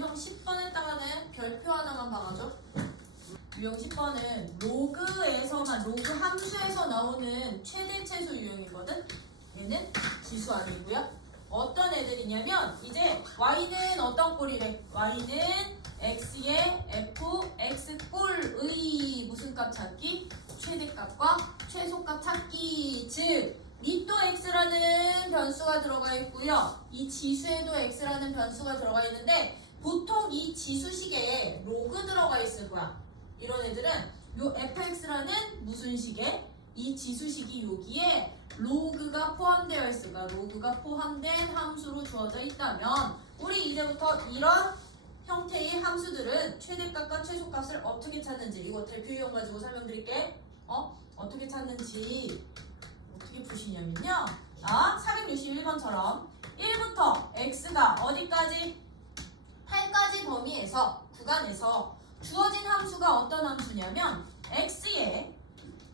유형 10번에다가는 별표 하나만 박아줘. 유형 10번은 로그에서만 로그 함수에서 나오는 최대 최소 유형이거든. 얘는 지수 아니고요. 어떤 애들이냐면 이제 y는 어떤 꼴이래? y는 x의 f x 꼴의 무슨 값 찾기? 최대값과 최소값 찾기. 즉 밑도 x라는 변수가 들어가 있고요. 이 지수에도 x라는 변수가 들어가 있는데 보통 이 지수식에 로그 들어가 있을 거야. 이런 애들은 요 fx라는 무슨 식에 이 지수식이 여기에 로그가 포함되어 있을 거야. 로그가 포함된 함수로 주어져 있다면 우리 이제부터 이런 형태의 함수들은 최대값과 최소값을 어떻게 찾는지 이거 대표이용 가지고 설명드릴게. 어떻게 찾는지 어떻게 푸시냐면요. 461번처럼 1부터 x가 어디까지? 8까지 범위에서 구간에서 주어진 함수가 어떤 함수냐면 x에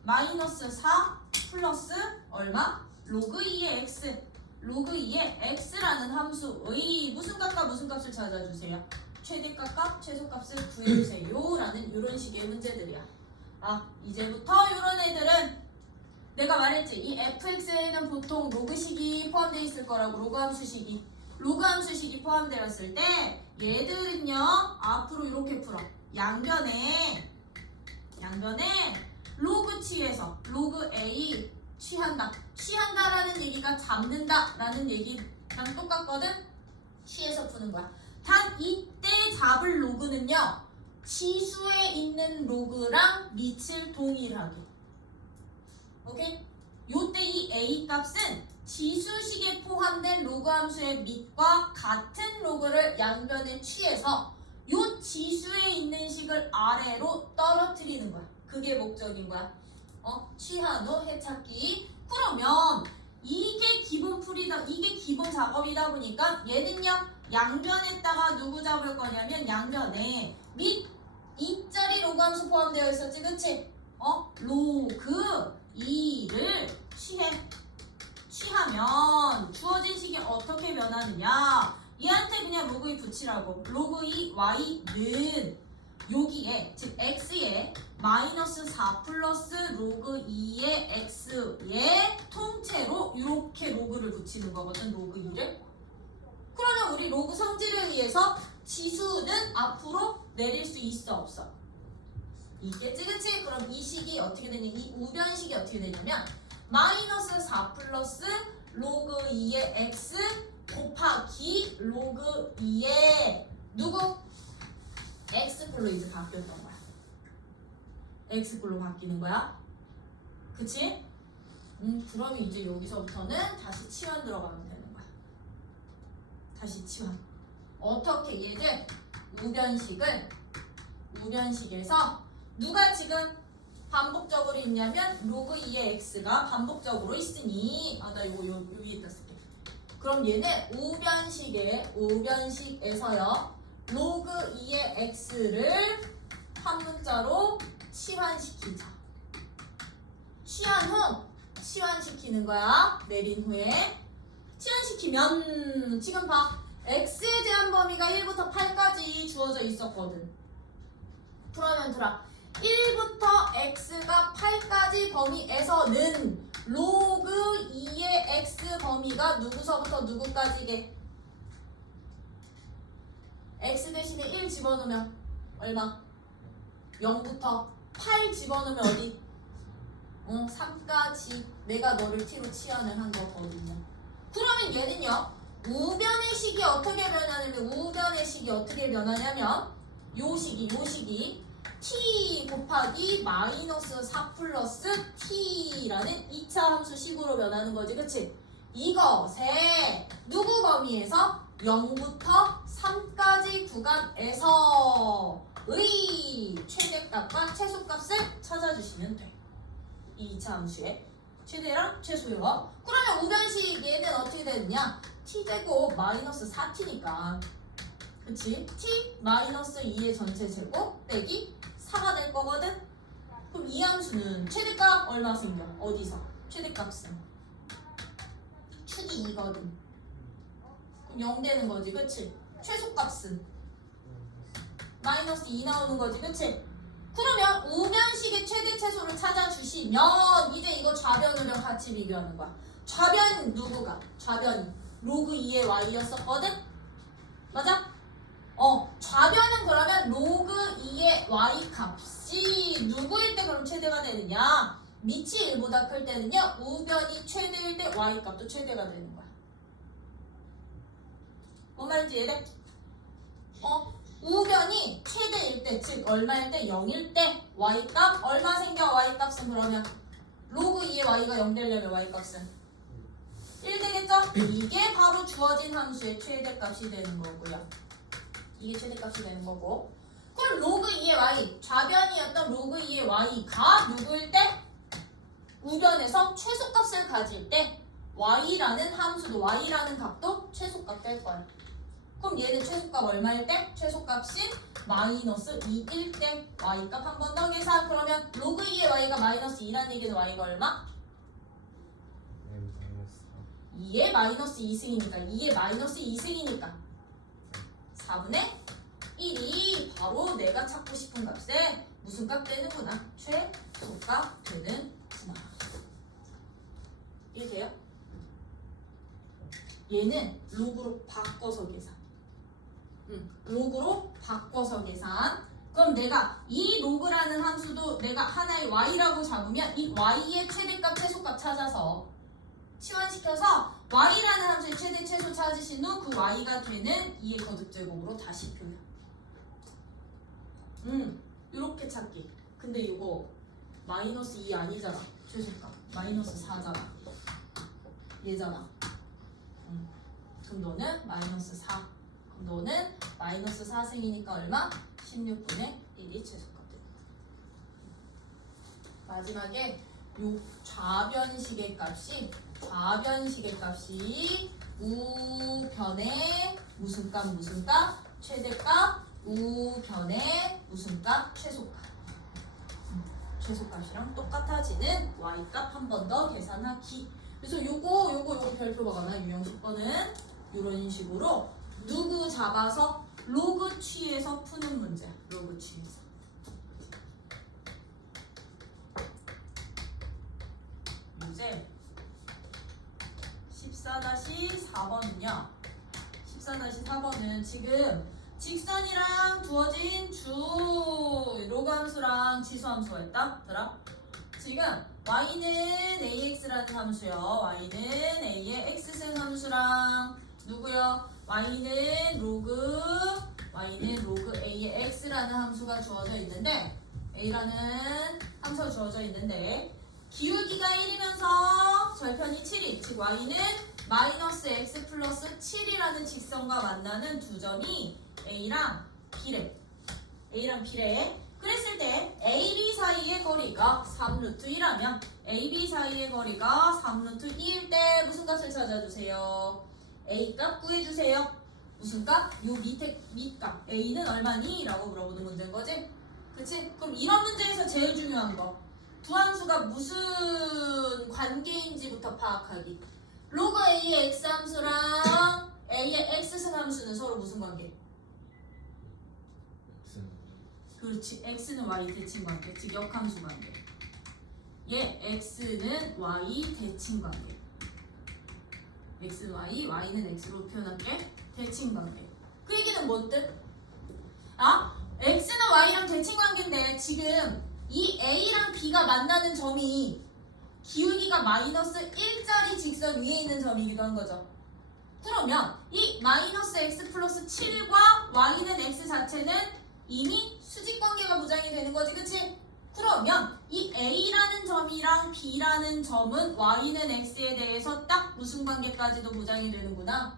마이너스 4 플러스 얼마? 로그 2의 x 로그 2의 x라는 함수의 무슨 값과 무슨 값을 찾아주세요. 최대값과 최소값을 구해주세요 라는 이런 식의 문제들이야. 이제부터 이런 애들은 내가 말했지. 이 fx에는 보통 로그식이 포함되어 있을 거라고. 로그 함수식이 포함되었을 때 얘들은요 앞으로 이렇게 풀어. 양변에 로그 취해서 로그 a 취한다라는 얘기가 잡는다라는 얘기랑 똑같거든. 취해서 푸는 거야. 단 이때 잡을 로그는요 지수에 있는 로그랑 밑을 동일하게. 오케이? 요때 이 a 값은 지수식에 포함된 로그 함수의 밑과 같은 로그를 양변에 취해서 요 지수에 있는 식을 아래로 떨어뜨리는 거야. 그게 목적인 거야. 취한 후 해찾기. 그러면 이게 기본 작업이다 보니까 얘는요 양변에다가 누구 잡을 거냐면 양변에 밑 2짜리 로그 함수 포함되어 있었지, 그치? 로그 2를 취하면 주어진 식이 어떻게 변하느냐? 얘한테 그냥 로그 2 붙이라고. 로그 2 y는 여기에 즉 x에 마이너스 4 플러스 로그 2의 x의 통째로 이렇게 로그를 붙이는 거거든. 로그 2를. 그러면 우리 로그 성질에 의해서 지수는 앞으로 내릴 수 있어 없어? 있겠지, 그치? 그럼 이 식이 어떻게 되냐? 이 우변식이 어떻게 되냐면 마이너스 4 플러스 로그 2의 x 곱하기 로그 2의 누구? x꼴로 이제 바뀌었던 거야. x꼴로 바뀌는 거야. 그치? 그러면 이제 여기서부터는 다시 치환 들어가면 되는 거야. 다시 치환. 어떻게 얘들 우변식에서 누가 지금 반복적으로 있냐면 로그 2의 x가 반복적으로 있으니 나 이거 요 위에다 쓸게. 그럼 얘는 우변식에서요 로그 2의 x를 한 문자로 치환시키자. 치환시키는 거야. 내린 후에 치환시키면 지금 봐. x에 대한 범위가 1부터 8까지 주어져 있었거든. 그러면 1부터 x가 8까지 범위에서는 로그 2의 x 범위가 누구서부터 누구까지게? x 대신에 1 집어넣으면 얼마? 0부터 8 집어넣으면 어디? 3까지 내가 너를 t로 치환을 한 거거든요. 그러면 얘는요 우변의 식이 어떻게 변하냐면 요 식이 t 곱하기 마이너스 4 플러스 t라는 2차 함수 식으로 변하는 거지, 그치? 이것에 누구 범위에서 0부터 3까지 구간에서의 최대값과 최소값을 찾아주시면 돼. 이 2차 함수의 최대랑 최소요. 그러면 우변식 얘는 어떻게 되느냐? t제곱 마이너스 4t니까 그치? t 마이너스 2의 전체 제곱 빼기 4가 될 거거든? 그럼 이 함수는 최대값 얼마 생겨? 어디서? 최대값은 축이 2거든. 그럼 0 되는 거지, 그치? 최소값은 마이너스 2 나오는 거지, 그치? 그러면 우변식의 최대 최소를 찾아주시면 이제 이거 좌변으로 같이 비교하는 거야. 좌변 누구가? 좌변이 로그 2의 y였었거든? 맞아? 좌변은 그러면 로그 2의 y 값이 누구일 때 그럼 최대가 되느냐? 밑이 1보다 클 때는요, 우변이 최대일 때 y 값도 최대가 되는 거야. 뭔 말인지 이해돼? 우변이 최대일 때, 즉 얼마일 때? 0일 때 y값 얼마 생겨? y값은 그러면 로그 2의 y가 0 되려면 y값은 1 되겠죠? 이게 바로 주어진 함수의 최대값이 되는 거고요. 이게 최대값이 되는 거고. 그럼 로그 2의 y, 좌변이었던 로그 2의 y가 누구일 때? 우변에서 최소값을 가질 때 y라는 함수도, y라는 값도 최소값 될 거야. 그럼 얘는 최소값 얼마일 때? 최소값이 마이너스 2일 때 y값 한 번 더 계산. 그러면 로그 2의 y가 마이너스 2라는 얘기는 y가 얼마? 2의 마이너스 2승이니까 2의 마이너스 2승이니까 4분의 1이 바로 내가 찾고 싶은 값에 무슨 값 되는구나? 최소값 되는구나. 이해돼요? 얘는 로그로 바꿔서 계산. 로그로 바꿔서 계산. 그럼 내가 이 로그라는 함수도 내가 하나의 y라고 잡으면 이 y의 최대값, 최소값 찾아서 치환시켜서 y라는 함수의 최대, 최소 찾으신 후 그 y가 되는 2의 거듭제곱으로 다시 표현. 이렇게 찾기. 근데 이거 마이너스 2 아니잖아. 최소값 마이너스 4잖아. 얘잖아. 그럼 너는 마이너스 4. 그럼 너는 마이너스 4승이니까 얼마? 16분의 1이 최소값 됩니다. 마지막에 요 좌변식의 값이 우변의 무슨 값 무슨 값? 최대값 우변의 무슨 값? 최소값. 최소값이랑 똑같아지는 y값 한 번 더 계산하기. 그래서 요거 별표가 많아. 유형 10번은 이런 식으로 누구 잡아서 로그 취해서 푸는 문제. 로그 취해서. 문제 14-4번은요. 14-4번은 지금 직선이랑 두어진 주 로그함수랑 지수함수가 있다. 들어? 지금 y는 ax라는 함수요. y는 a의 x승 함수랑 누구요? y는 로그 a의 x라는 함수가 주어져 있는데 a라는 함수가 주어져 있는데 기울기가 1이면서 절편이 7이, 즉 y는 마이너스 x 플러스 7이라는 직선과 만나는 두 점이 a랑 b래. 그랬을 때 AB 사이의 거리가 3루트 2라면 AB 사이의 거리가 3루트 2일 때 무슨 값을 찾아주세요? A 값 구해주세요. 무슨 값? 요 밑에 밑값 A는 얼마니? 라고 물어보는 문제인 거지? 그치? 그럼 이런 문제에서 제일 중요한 거 두 함수가 무슨 관계인지부터 파악하기. 로그 A의 X 함수랑 A의 X승 함수는 서로 무슨 관계? 그렇지. X는 Y 대칭 관계, 즉 역함수 관계. 얘 X는 Y 대칭 관계. X는 Y, Y는 X로 표현할게. 대칭 관계. 그 얘기는 뭔 뜻? X는 Y랑 대칭 관계인데 지금 이 A랑 B가 만나는 점이 기울기가 마이너스 1짜리 직선 위에 있는 점이기도 한 거죠. 그러면 이 마이너스 X 플러스 7과 Y는 X 자체는 이미 수직관계가 보장이 되는 거지, 그치? 그러면 이 A라는 점이랑 B라는 점은 Y는 X에 대해서 딱 무슨 관계까지도 보장이 되는구나.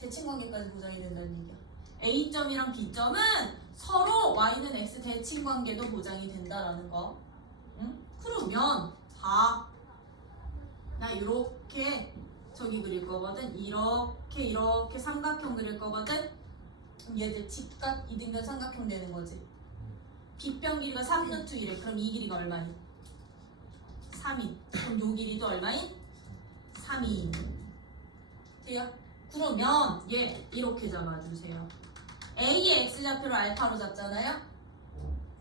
대칭관계까지 보장이 된다는 얘기야. A점이랑 B점은 서로 Y는 X 대칭관계도 보장이 된다라는 거. 응? 그러면 나 이렇게 저기 그릴 거거든. 이렇게 삼각형 그릴 거거든. 얘들 직각 이등변 삼각형 되는 거지. 빗변 길이가 3루트 1에 그럼 이 길이가 얼마니? 3인. 그럼 요 길이도 얼마인? 3인. 돼요? 그러면 얘 이렇게 잡아주세요. A의 x좌표를 알파로 잡잖아요.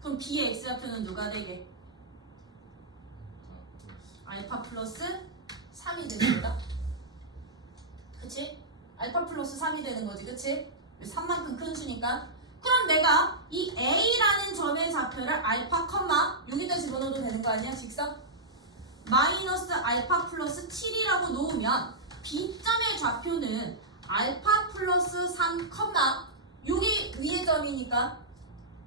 그럼 B의 x좌표는 누가 되게? 알파 플러스 3이 되는 거다. 그치? 알파 플러스 3이 되는 거지. 그치? 3만큼 큰 수니까. 그럼 내가 이 A라는 점의 좌표를 알파 컴마 여기다 집어넣어도 되는 거 아니야? 직선? 마이너스 알파 플러스 7이라고 놓으면 B점의 좌표는 알파 플러스 3 컴마 여기 위의 점이니까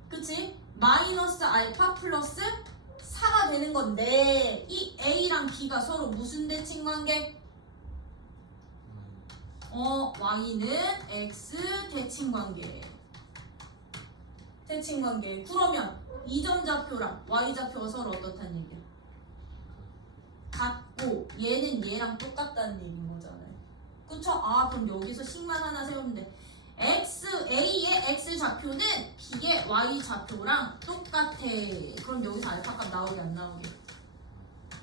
그치? 마이너스 알파 플러스 4가 되는 건데 이 A랑 B가 서로 무슨 대칭 관계? Y는 X 대칭 관계. 대칭 관계. 그러면 이 점 좌표랑 Y 좌표가 서로 어떻다는 얘기야? 같고 얘는 얘랑 똑같다는 얘기인 거잖아요. 그쵸? 아 그럼 여기서 식만 하나 세우면 돼. A의 X 좌표는 B의 Y 좌표랑 똑같아. 그럼 여기서 알파 값 나오게 안 나오게?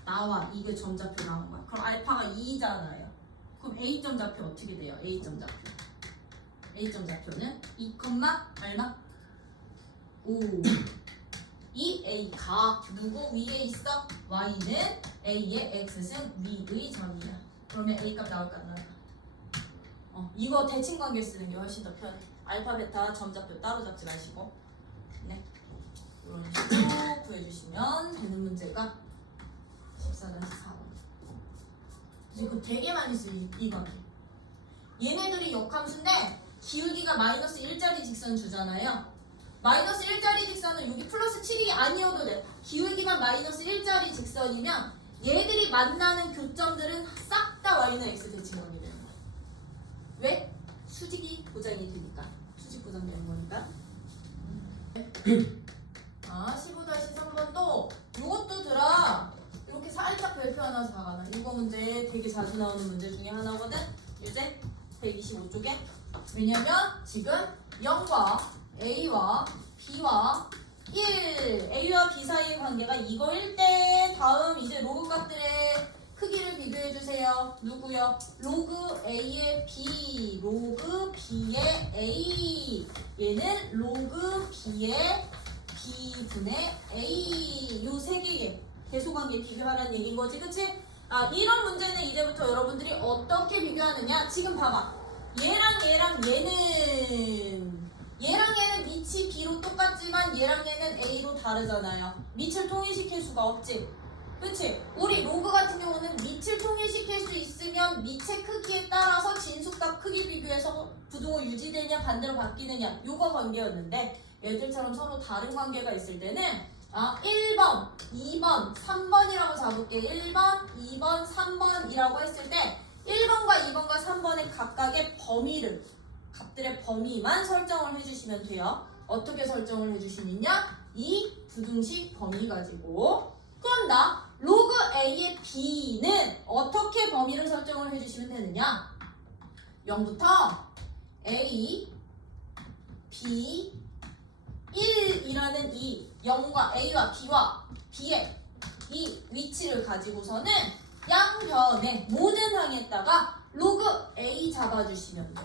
나와. 이게 점 좌표 나온 거야. 그럼 알파가 2잖아요. 그럼 A점 좌표 어떻게 돼요? A점 좌표. A점 좌표는 2, 얼마? 5. 이 A가 누구 위에 있어? Y는 A의 X승 위의 점이야. 그러면 A 값 나올까 안 나올까? 이거 대칭관계 쓰는 게 훨씬 더 편해. 알파, 베타, 점좌표 따로 잡지 마시고 네 이런 식으로 구해주시면 되는 문제가 14-4번. 이거 되게 많이 쓰여 이 관계. 얘네들이 역함수인데 기울기가 마이너스 1짜리 직선 주잖아요. 마이너스 1짜리 직선은 여기 플러스 7이 아니어도 돼. 기울기가 마이너스 1짜리 직선이면 얘들이 만나는 교점들은 싹 다 Y는 X 대칭관계 되는 거야. 왜? 수직이 보장이 되니까. 수직 보장되는 거니까. 15-3번도 요것도 들어. 이렇게 살짝 별표 하나 작아놔. 이거 문제 되게 자주 나오는 문제 중에 하나거든. 유제 125쪽에. 왜냐면 지금 0과 A와 B와 1, A와 B 사이의 관계가 이거일 때 다음 이제 로그 값들의 크기를 비교해주세요. 누구요? 로그 A의 B, 로그 B의 A. 얘는 로그 B의 B분의 A. 요 세 개의 대소관계 비교하라는 얘기인 거지, 그치? 이런 문제는 이제부터 여러분들이 어떻게 비교하느냐? 지금 봐봐. 얘랑 얘는 밑이 B로 똑같지만 얘랑 얘는 A로 다르잖아요. 밑을 통일시킬 수가 없지. 그치? 우리 로그 같은 경우는 밑을 통일시킬 수 있으면 밑의 크기에 따라서 진수값 크기 비교해서 부등호 유지되냐 반대로 바뀌느냐 요거 관계였는데 얘들처럼 서로 다른 관계가 있을 때는 1번, 2번, 3번이라고 잡을게. 1번, 2번, 3번이라고 했을 때 1번과 2번과 3번의 각각의 범위를 값들의 범위만 설정을 해주시면 돼요. 어떻게 설정을 해주시느냐? 이 부등식 범위 가지고. 그럼 나 로그 A의 B는 어떻게 범위를 설정을 해주시면 되느냐? 0부터 A, B, 1이라는 이 0과 A와 B와 B의 이 위치를 가지고서는 양변의 모든 항에다가 로그 A 잡아주시면 돼.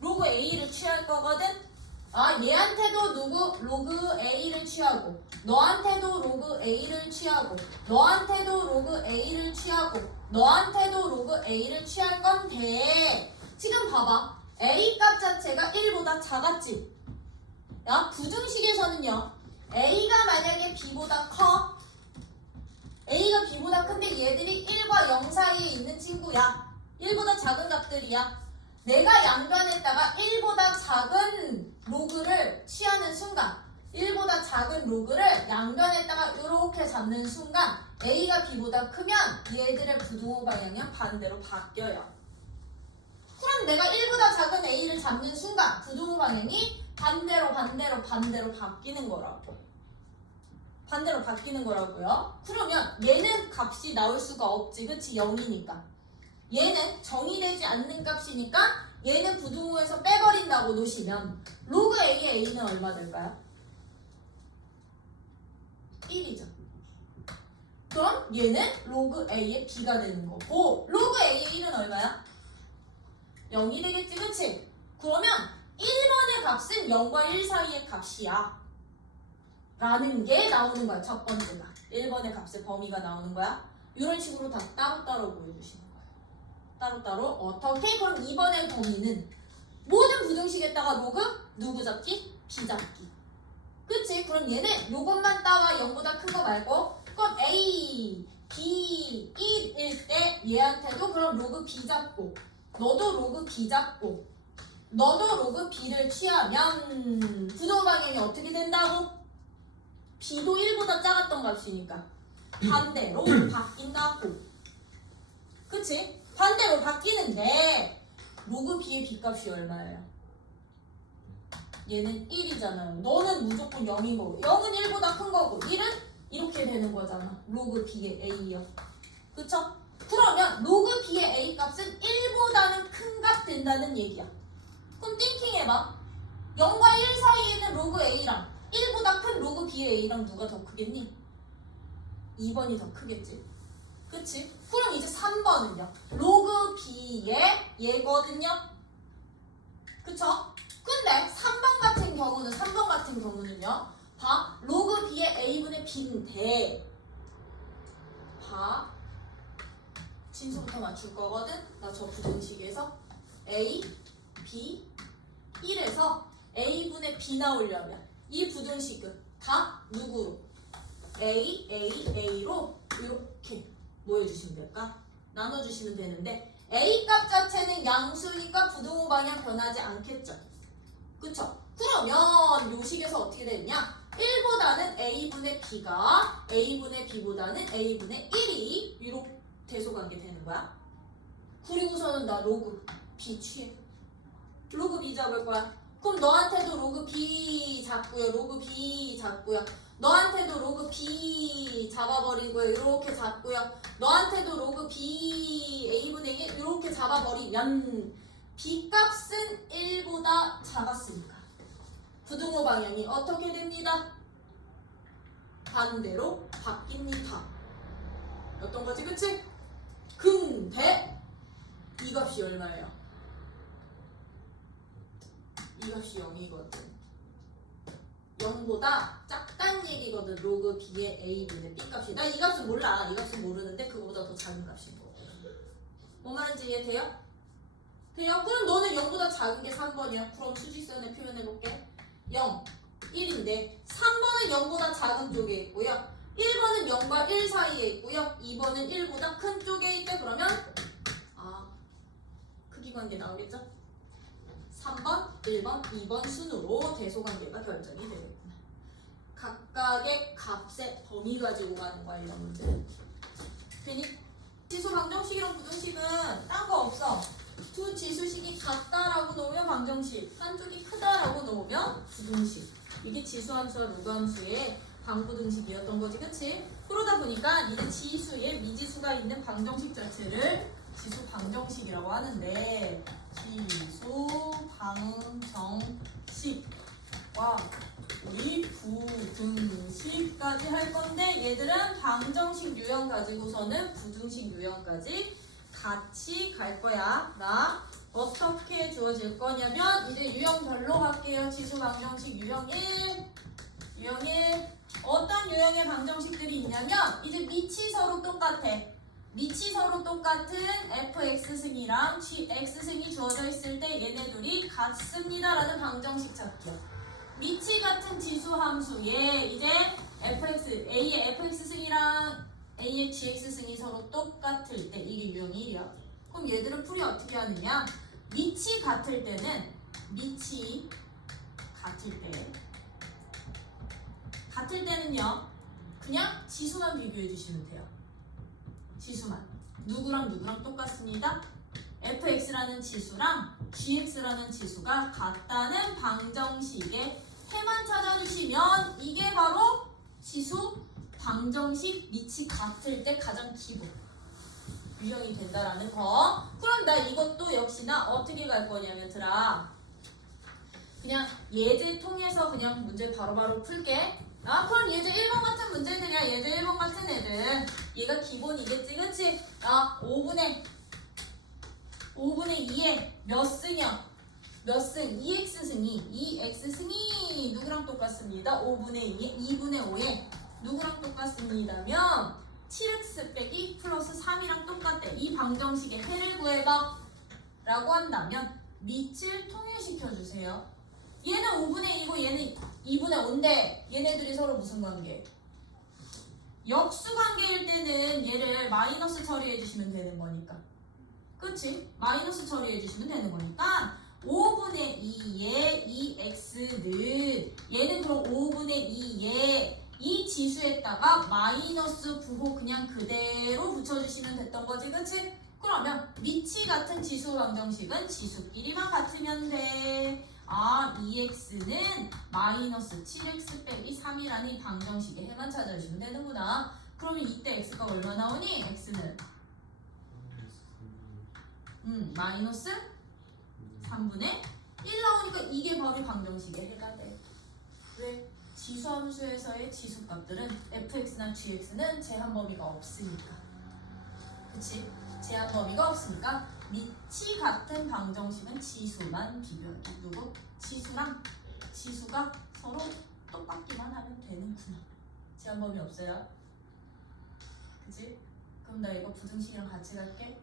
로그 A를 취할 거거든? 얘한테도 로그 A를 취하고 너한테도 로그 A를 취하고 너한테도 로그 A를 취하고 너한테도 로그 A를 취할 건데 지금 봐봐. A 값 자체가 1보다 작았지? 야, 부등식에서는요. A가 만약에 B보다 커. A가 B보다 큰데 얘들이 1과 0 사이에 있는 친구야. 1보다 작은 값들이야. 내가 양변에다가 1보다 작은 로그를 취하는 순간 1보다 작은 로그를 양변에다가 이렇게 잡는 순간 A가 B보다 크면 얘들의 부등호 방향은 반대로 바뀌어요. 그럼 내가 1보다 작은 A를 잡는 순간 부등호 방향이 반대로 바뀌는 거라고. 반대로 바뀌는 거라고요. 그러면 얘는 값이 나올 수가 없지. 그치? 0이니까. 얘는 정의되지 않는 값이니까 얘는 부등호에서 빼버린다고 놓으시면 로그 A의 A는 얼마 될까요? 1이죠. 그럼 얘는 로그 A의 B가 되는 거고 로그 A의 1은 얼마야? 0이 되겠지. 그치? 그러면 1번의 값은 0과 1 사이의 값이야 라는 게 나오는 거야. 첫 번째가 1번의 값의 범위가 나오는 거야. 이런 식으로 다 따로따로 보여주시는 거야. 따로따로 어떻게? 그럼 2번의 범위는 모든 부등식에다가 로그 누구 잡기? b 잡기. 그치? 그럼 얘네 요것만 따와. 0보다 큰 거 말고. 그럼 a, b, 1일 때 얘한테도 그럼 로그 b 잡고 너도 로그 b 잡고 너도 로그 b를 취하면 부등호 방향이 어떻게 된다고? b도 1보다 작았던 값이니까 반대로 바뀐다고. 그치? 반대로 바뀌는데 로그 b의 b값이 얼마예요? 얘는 1이잖아요. 너는 무조건 0인 거고 0은 1보다 큰 거고 1은 이렇게 되는 거잖아. 로그 b의 a요. 그쵸? 그러면 로그 b의 a 값은 1보다는 큰 값 된다는 얘기야. 그럼 띵킹 해봐. 0과 1 사이에 있는 로그 a랑 1보다 큰 로그 b의 a랑 누가 더 크겠니? 2번이 더 크겠지. 그치? 그럼 이제 3번은요. 로그 b의 얘거든요. 그쵸? 근데 3번 같은 경우는요. 봐. 로그 b의 a분의 b인데 봐. 진수부터 맞출 거거든. 나 저 부등식에서 a, b, 1에서 a분의 b 나오려면 이 부등식은 다 누구로? a로 이렇게 뭐 해주시면 될까? 나눠주시면 되는데 a 값 자체는 양수니까 부등호 방향 변하지 않겠죠. 그쵸? 그러면 요 식에서 어떻게 되느냐? 1보다는 a분의 b가 a분의 b보다는 a분의 1이 위로 대소관계 되는 거야. 그리고서는 나 로그 b 취해. 로그 b 잡을 거야. 그럼 너한테도 로그 b 잡고요. 로그 b 잡고요. 너한테도 로그 b 잡아버리고요. 이렇게 잡고요. 너한테도 로그 b a분의 1 이렇게 잡아버리면 b 값은 1보다 작았으니까 부등호 방향이 어떻게 됩니다? 반대로 바뀝니다. 어떤 거지? 그치? 근데 이 값이 얼마예요? 이 값이 0이거든. 0보다 작다는 얘기거든. 로그 b의 a분의 b 값이. 나 이 값은 몰라. 이 값은 모르는데 그거보다 더 작은 값인 거거든. 뭔 말인지 이해돼요? 돼요? 그럼 너는 0보다 작은 게 3번이야. 그럼 수직선에 표현해볼게. 0, 1인데 3번은 0보다 작은 쪽에 있고요. 1번은 0과 1 사이에 있고요. 2번은 1보다 큰 쪽에 있대. 그러면 크기 관계 나오겠죠? 3번, 1번, 2번 순으로 대소관계가 결정이 되겠구나. 각각의 값의 범위 가지고 가는 거야, 이런 문제는. 괜히 지수 방정식이랑 부등식은 딴 거 없어. 두 지수식이 같다라고 놓으면 방정식, 한쪽이 크다라고 놓으면 부등식. 이게 지수함수와 루함수의 방부등식이었던 거지, 그치? 그러다 보니까 이제 지수에 미지수가 있는 방정식 자체를 지수 방정식이라고 하는데 지수 방정식과 우리 부등식까지 할 건데 얘들은 방정식 유형 가지고서는 부등식 유형까지 같이 갈 거야. 나 어떻게 주어질 거냐면 이제 유형별로 갈게요. 지수 방정식 유형 1, 유형 1 어떤 유형의 방정식들이 있냐면 이제 밑이 서로 똑같아. 밑이 서로 똑같은 fx승이랑 gx승이 주어져 있을 때 얘네 둘이 같습니다 라는 방정식 찾기야. 밑이 같은 지수 함수에 이제 a의 fx승이랑 a의 gx승이 서로 똑같을 때 이게 유형 1이야. 그럼 얘들은 풀이 어떻게 하느냐? 밑이 같을 때는 같을 때는요 그냥 지수만 비교해 주시면 돼요. 지수만 누구랑 누구랑 똑같습니다. fx라는 지수랑 gx라는 지수가 같다는 방정식의 해만 찾아주시면 이게 바로 지수 방정식 밑이 같을 때 가장 기본 유형이 된다라는 거. 그럼 나 이것도 역시나 어떻게 갈 거냐면 그냥 예제 통해서 그냥 문제 바로바로 풀게. 그럼 예제 1번 같은 문제들이야. 예제 1번 같은 애들 얘가 기본이겠지, 그치? 5분의 2에 몇 승이야? 몇 승? 2x 승이 2x 승이 누구랑 똑같습니다. 5분의 2에 2분의 5에 누구랑 똑같습니다면 7x 빼기 플러스 3이랑 똑같대. 이 방정식의 해를 구해봐 라고 한다면 밑을 통일시켜주세요. 얘는 5분의 2고 얘는 2분의 5인데 얘네들이 서로 무슨 관계? 역수 관계일 때는 얘를 마이너스 처리해 주시면 되는 거니까. 그치? 마이너스 처리해 주시면 되는 거니까 5분의 2의 2x는 얘는 그럼 5분의 2의 이 지수에다가 마이너스 9호 그냥 그대로 붙여주시면 됐던 거지. 그치? 그러면 밑이 같은 지수 방정식은 지수끼리만 같으면 돼. 아, 2x는 마이너스 7x 빼기 3이라니 방정식의 해만 찾아주시면 되는구나. 그러면 이때 x가 얼마 나오니? x는 마이너스 3분의 1 나오니까 이게 바로 방정식의 해가 돼. 왜? 지수함수에서의 지수값들은 fx나 gx는 제한 범위가 없으니까. 그치? 제한 범위가 없으니까 밑이 같은 방정식은 지수만 비교하기. 누구? 지수랑 지수가 서로 똑같기만 하면 되는구나. 제한 범위 없어요. 그치? 그럼 나 이거 부등식이랑 같이 갈게.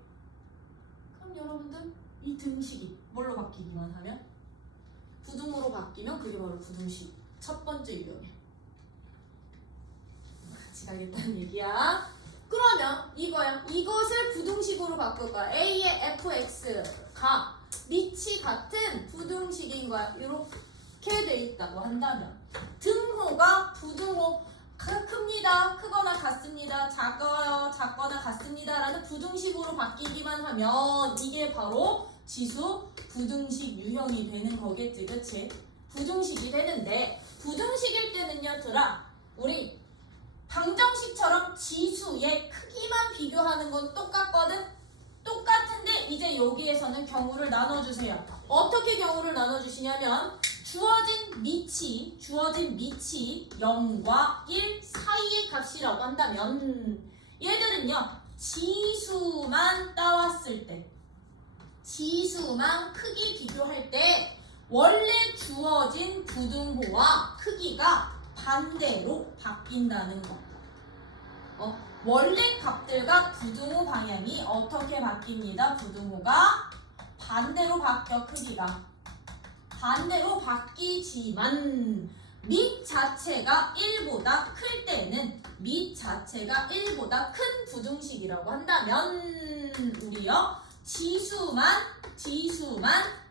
그럼 여러분들 이 등식이 뭘로 바뀌기만 하면? 부등호로 바뀌면 그게 바로 부등식 첫 번째 유형이야. 같이 가겠다는 얘기야. 그러면 이거야. 이것을 부등식으로 바꿀 거야. A의 fx가 밑이 같은 부등식인 거야. 이렇게 돼 있다고 한다면 등호가 부등호 큽니다. 크거나 같습니다. 작아요. 작거나 같습니다. 라는 부등식으로 바뀌기만 하면 이게 바로 지수 부등식 유형이 되는 거겠지. 그치? 부등식이 되는데 부등식일 때는요, 들아, 우리 방정식처럼 지수의 크기만 비교하는 건 똑같거든? 똑같은데 이제 여기에서는 경우를 나눠주세요. 어떻게 경우를 나눠주시냐면 주어진 밑이 0과 1 사이의 값이라고 한다면 얘들은요, 지수만 따왔을 때, 지수만 크기 비교할 때 원래 주어진 부등호와 크기가 반대로 바뀐다는 거. 원래 값들과 부등호 방향이 어떻게 바뀝니다. 부등호가 반대로 바뀌어. 크기가 반대로 바뀌지만 밑 자체가 1보다 클 때는 밑 자체가 1보다 큰 부등식이라고 한다면 우리요 지수만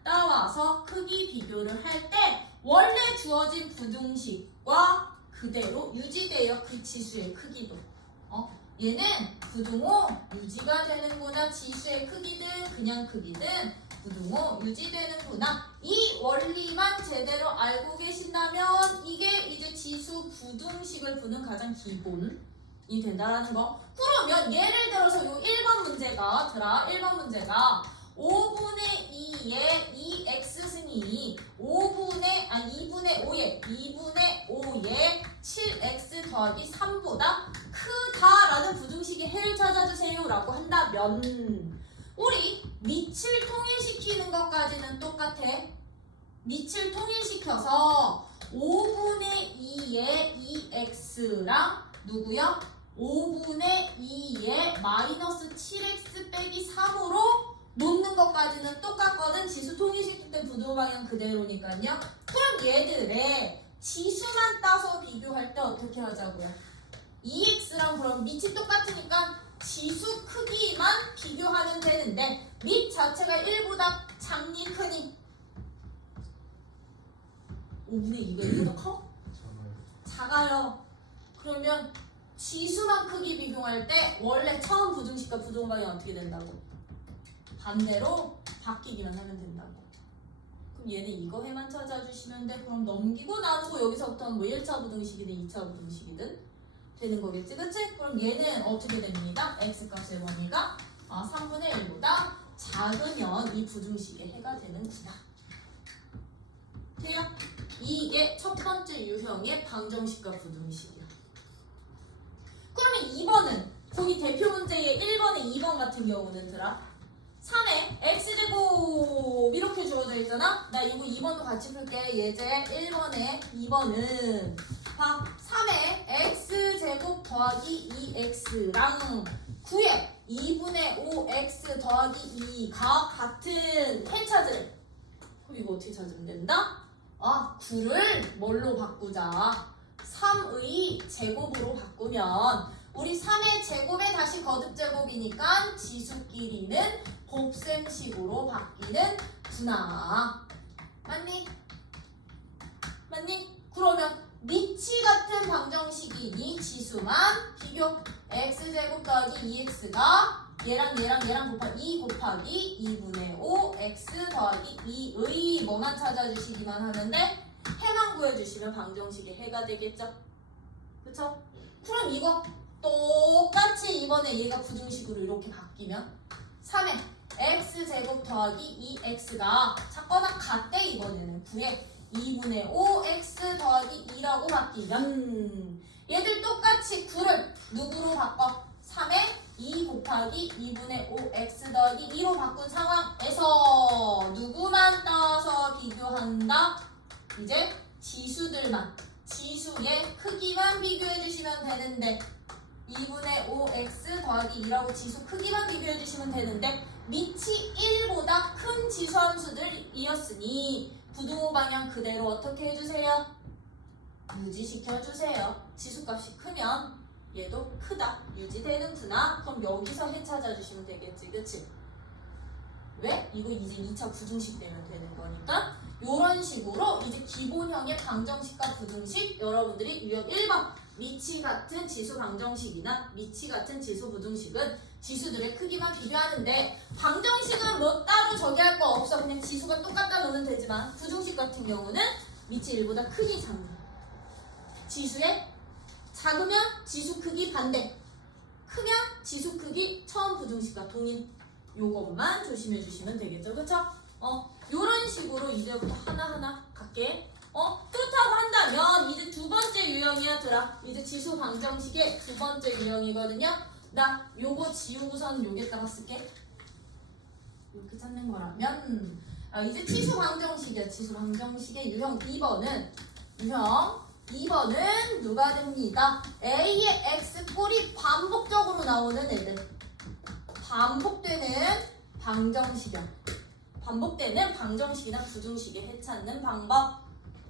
따와서 크기 비교를 할 때 원래 주어진 부등식과 그대로 유지돼요. 그 지수의 크기도. 얘는 부등호 유지가 되는구나. 지수의 크기든 그냥 크기든 부등호 유지되는구나. 이 원리만 제대로 알고 계신다면 이게 이제 지수 부등식을 푸는 가장 기본이 된다라는 거. 그러면 예를 들어서 요 1번 문제가 1번 문제가 5분의 2의 2x승이 2분의 5의 7x 더하기 3보다 크다라는 부등식의 해를 찾아주세요 라고 한다면 우리 밑을 통일시키는 것까지는 똑같아. 밑을 통일시켜서 5분의 2의 2x랑 누구야? 5분의 2의 마이너스 7x 빼기 3으로 놓는 것까지는 똑같거든. 지수 통일시킬 때 부등호 방향 그대로니까요. 그럼 얘들의 지수만 따서 비교할 때 어떻게 하자고요? 2x랑 그럼 밑이 똑같으니까 지수 크기만 비교하면 되는데 밑 자체가 1보다 작니 크니? 5분의 2가 1보다 커? 작아요. 그러면 지수만 크기 비교할 때 원래 처음 부등식과 부등호 방향 어떻게 된다고? 반대로 바뀌기만 하면 된다고. 그럼 얘는 이거 해만 찾아주시면 돼. 그럼 넘기고 나누고 여기서부터는 뭐 1차 부등식이든 2차 부등식이든 되는 거겠지. 그치? 그럼 얘는 어떻게 됩니다. x값의 범위가 3분의 1보다 작으면 이 부등식의 해가 되는구나. 돼요? 이게 첫 번째 유형의 방정식과 부등식이야. 그러면 2번은 거기 대표 문제의 1번에 2번 같은 경우는 들아 3의 x제곱 이렇게 주어져 있잖아. 되잖아? 나 이거 2번도 같이 풀게. 예제 1번에 2번은 봐. 3에 x제곱 더하기 2x랑 9에 2분의 5x 더하기 2가 같은 해 찾으래. 그럼 이거 어떻게 찾으면 된다? 9를 뭘로 바꾸자? 3의 제곱으로 바꾸면 우리 3의 제곱에 다시 거듭제곱이니까 지수끼리는 곱셈식으로 바뀌는구나. 맞니? 맞니? 그러면 미치 같은 방정식이니 지수만 비교. x제곱 더하기 2x가 얘랑 곱하기 2 곱하기 2분의 5 x 더하기 2의 뭐만 찾아주시기만 하면 돼? 해만 구해주시면 방정식의 해가 되겠죠? 그쵸? 그럼 이거 똑같이 이번에 얘가 부등식으로 이렇게 바뀌면 3에 x제곱 더하기 2x가 작거나 같대. 이번에는 9에 2분의 5x 더하기 2라고 바뀌면 얘들 똑같이 9를 누구로 바꿔? 3에 2 곱하기 2분의 5x 더하기 2로 바꾼 상황에서 누구만 따서 비교한다? 이제 지수들만, 지수의 크기만 비교해 주시면 되는데 2분의 5x 더하기 2라고 지수 크기만 비교해 주시면 되는데 미치 1보다 큰 지수 함수들이었으니 부등호 방향 그대로 어떻게 해주세요? 유지시켜주세요. 지수값이 크면 얘도 크다. 유지되는구나. 그럼 여기서 해 찾아주시면 되겠지. 그치? 왜? 이거 이제 2차 부등식 되면 되는 거니까 요런 식으로 이제 기본형의 방정식과 부등식 여러분들이 유형 1번 미치 같은 지수 방정식이나 미치 같은 지수 부등식은 지수들의 크기만 비교하는데 방정식은 뭐 따로 저기 할 거 없어. 그냥 지수가 똑같다 놓으면 되지만 부등식 같은 경우는 미치 1보다 크기 작은 지수의 작으면 지수 크기 반대, 크면 지수 크기 처음 부등식과 동일. 요것만 조심해 주시면 되겠죠. 그쵸? 요런 식으로 이제부터 하나하나 갈게. 그렇다고 한다면 이제 두 번째 유형이었더라. 이제 지수 방정식의 두 번째 유형이거든요. 나 요거 지우고선 요게다가 쓸게. 이렇게 찾는 거라면 이제 지수 방정식이야. 지수 방정식의 유형 2번은 누가 됩니다. A의 X꼴이 반복적으로 나오는 애들. 반복되는 방정식이야. 반복되는 방정식이나 부등식의 해 찾는 방법.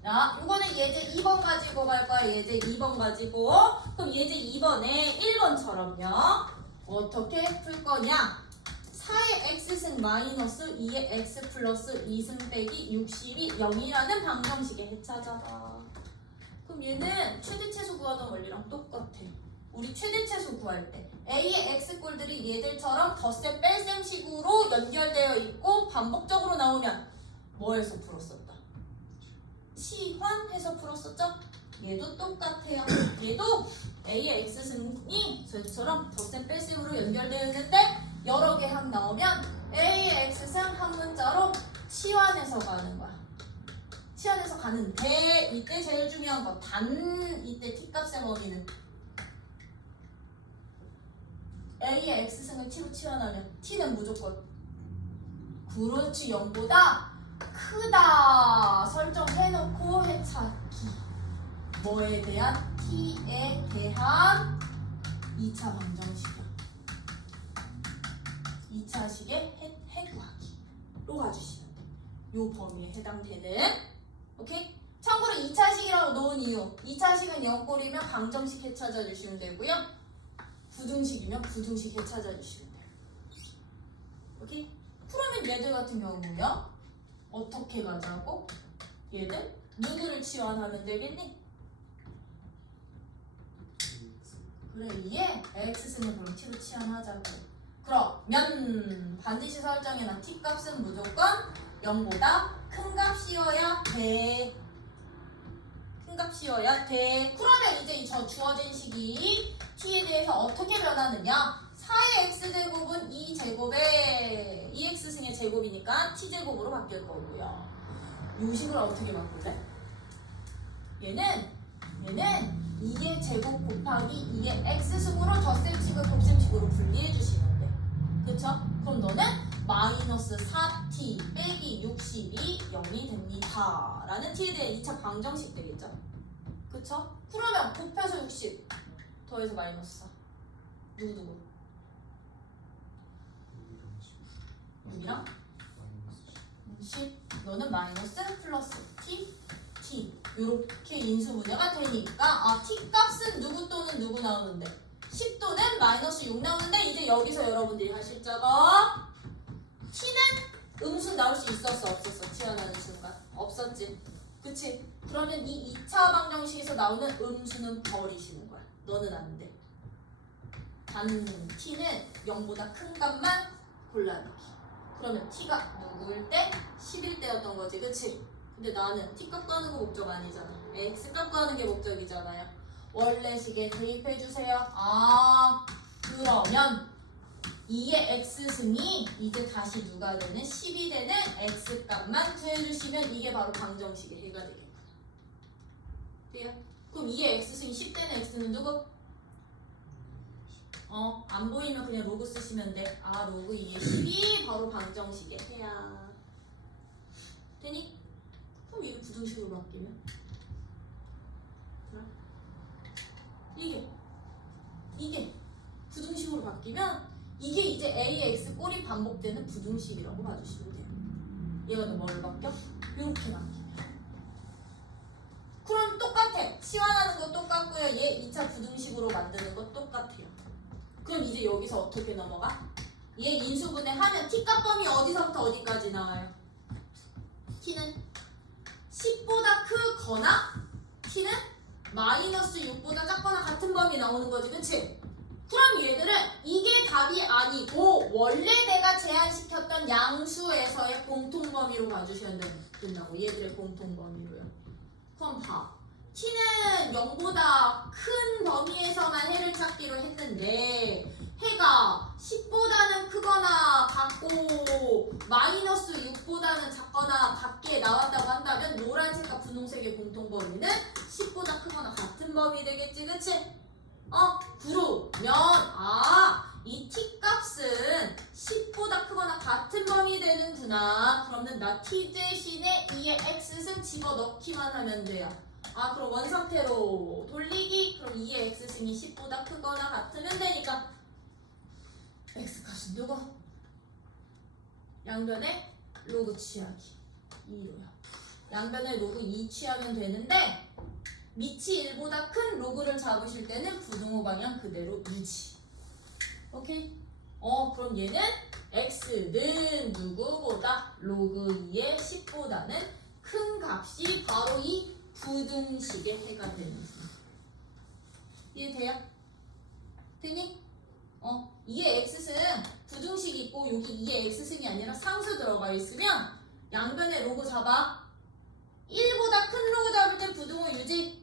자, 요거는 예제 2번 가지고 갈 거야. 예제 2번 가지고. 그럼 예제 2번에 1번처럼요. 어떻게 풀 거냐? 4의 x승 마이너스 2의 x 플러스 2승 빼기 60이 0이라는 방정식의 해 찾아라. 그럼 얘는 최대최소 구하던 원리랑 똑같아. 우리 최대최소 구할 때 A의 X꼴들이 얘들처럼 덧셈 뺄셈 식으로 연결되어 있고 반복적으로 나오면 뭐 해서 풀었었다? 치환해서 풀었었죠? 얘도 똑같아요. 얘도 A의 X승이 저희처럼 덧셈 뺄셈으로 연결되어 있는데 여러 개 항 나오면 A의 X승 한 문자로 치환해서 가는 거야. 치환해서 가는데 이때 제일 중요한 거 단 이때 t값의 범위는 A의 X승을 t로 치환하면 t는 무조건 그렇지 0보다 크다 설정해놓고 해찾기. 뭐에 대한? t에 대한 2차 방정식이야. 2차식의 해구하기로 가주시면 돼. 요 범위에 해당되는. 오케이? 참고로 2차식이라고 놓은 이유 2차식은 0꼴이면 방정식 해 찾아주시면 되고요. 부등식이면 부등식 해 찾아주시면 돼요. 오케이? 그러면 얘들 같은 경우는요. 어떻게 가자고? 얘들 누구를 치환하면 되겠니? 그래 얘 x승을 그럼 t로 치환하자고. 그러면 반드시 설정해놔. t값은 무조건 0보다 큰 값이어야 돼. 큰 값이어야 돼. 그러면 이제 저 주어진 식이 t에 대해서 어떻게 변하느냐? 4의 x제곱은 2제곱에 2x승의 제곱이니까 t제곱으로 바뀔 거고요. 이 식을 어떻게 바꿀래? 얘는 2의 제곱 곱하기 2의 x승으로 덧셈식을 곱셈식으로 분리해 주시면 돼. 그쵸? 그럼 너는 마이너스 4t 빼기 60이 0이 됩니다. 라는 t에 대한 2차 방정식 되겠죠? 그쵸? 그러면 곱해서 60 더해서 마이너스 4 누구? 6이랑 10 너는 마이너스 플러스 t 요렇게 인수분해가 되니까 아 t 값은 누구 또는 누구 나오는데 10 또는 마이너스 6 나오는데 이제 여기서 여러분들이 하실 작업 t는 음수 나올 수 있었어 없었어? 튀어나오는 순간 없었지 그치? 그러면 이 2차 방정식에서 나오는 음수는 버리시는 거야 너는 안 돼 단 t는 0보다 큰 값만 골라내기 그러면 t가 누구일 때? 10일 때였던 거지 그치? 근데 나는 t값 구하는 거 목적 아니잖아 x값 구하는 게 목적이잖아요 원래식에 대입해주세요 아 그러면 2의 x승이 이제 다시 누가 되는 10이 되는 x값만 구해주시면 이게 바로 방정식의 해가 되겠구나 돼요? 그럼 2의 x승이 10 되는 x는 누구? 안 보이면 그냥 로그 쓰시면 돼. 아, 로그 2의 10이 바로 방정식의 해야. 되니? 그럼 이게 부등식으로 바뀌면? 이게 부등식으로 바뀌면 이게 이제 ax 꼴이 반복되는 부등식이라고 봐주시면 돼요. 얘가 또 뭘 바뀌어? 이렇게 바뀌면. 그럼 똑같아. 치환하는 거 똑같고요. 얘 2차 부등식으로 만드는 거 똑같아요. 그럼 이제 여기서 어떻게 넘어가? 얘 인수분해 하면 t값 범위 어디서부터 어디까지 나와요? t는 10보다 크거나 t는 마이너스 6보다 작거나 같은 범위 나오는 거지 그치? 그럼 얘들은 이게 답이 아니고 원래 내가 제한시켰던 양수에서의 공통범위로 봐주셔야 된다고 얘들의 공통범위로요 그럼 봐 t는 0보다 큰 범위에서만 해를 찾기로 했는데 해가 10보다는 크거나 같고 마이너스 6보다는 작거나 같게 나왔다고 한다면 노란색과 분홍색의 공통범위는 10보다 크거나 같은 범위 되겠지 그치? 그러면 이 t값은 10보다 크거나 같은 범위 되는구나 그러면 나 t 대신에 2의 x승 집어넣기만 하면 돼요 그럼 원상태로 돌리기 그럼 2의 x승이 10보다 크거나 같으면 되니까 x값은 누구? 양변에 로그 취하기 2로요 양변에 로그 2 취하면 되는데 밑이 1보다 큰 로그를 잡으실 때는 부등호 방향 그대로 유지 오케이? 그럼 얘는 x는 누구보다 로그 2의 10보다는 큰 값이 바로 이 부등식의 해가 되는 거야. 이해돼요? 되니? 2의 x승 부등식 있고 여기 2의 x승이 아니라 상수 들어가 있으면 양변에 로그 잡아 1보다 큰 로그 잡을 땐 부등호 유지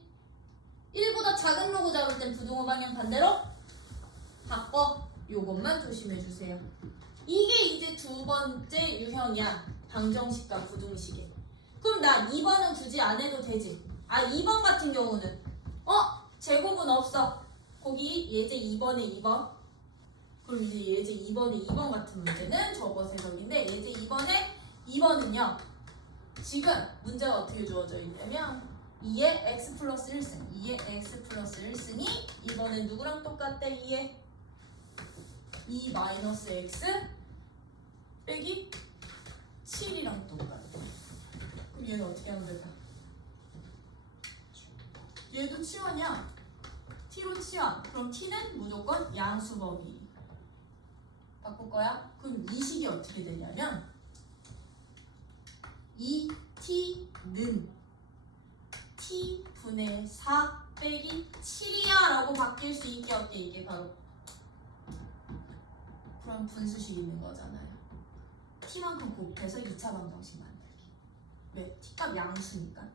1보다 작은 로그 잡을 땐 부등호 방향 반대로 바꿔 요것만 조심해주세요 이게 이제 두 번째 유형이야 방정식과 부등식에 그럼 나 2번은 굳이 안 해도 되지 2번 같은 경우는 제곱은 없어 거기 예제 2번에 2번 그럼 이제 예제 2번에 2번 같은 문제는 접어서 해석인데 예제 2번에 2번은요 지금 문제가 어떻게 주어져 있냐면 2의 x 플러스 1승 2의 x 플러스 1승이 이번엔 누구랑 똑같대? 2의 2 마이너스 x 빼기 7이랑 똑같대 그럼 얘는 어떻게 하면 될까? 얘도 치환이야 t로 치환 그럼 t는 무조건 양수 범위 바꿀 거야? 그럼 이 식이 어떻게 되냐면 이 t는 t분의 4 빼기 7이야 라고 바뀔 수 있게 없게 이게 바로 그럼 분수식 있는 거잖아요 t만큼 곱해서 2차 방정식 만들기 왜? t값 양수니까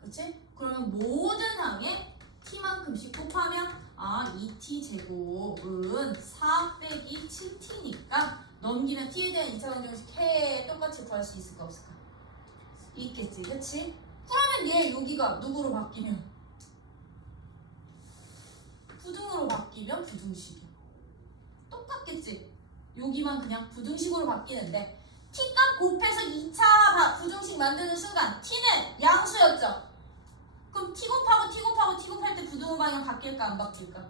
그치? 그러면 모든 항에 t만큼씩 곱하면 2t제곱은 4 빼기 7t니까 넘기면 t에 대한 2차 방정식 해 똑같이 구할 수 있을까 없을까? 있겠지 그치? 그러면 얘 여기가 누구로 바뀌면? 부등으로 바뀌면 부등식이야 똑같겠지? 여기만 그냥 부등식으로 바뀌는데 t값 곱해서 2차 부등식 만드는 순간 t는 양수였죠. 그럼 t 곱하고 t 곱하고 t 곱할 때 부등호 방향 바뀔까 안 바뀔까?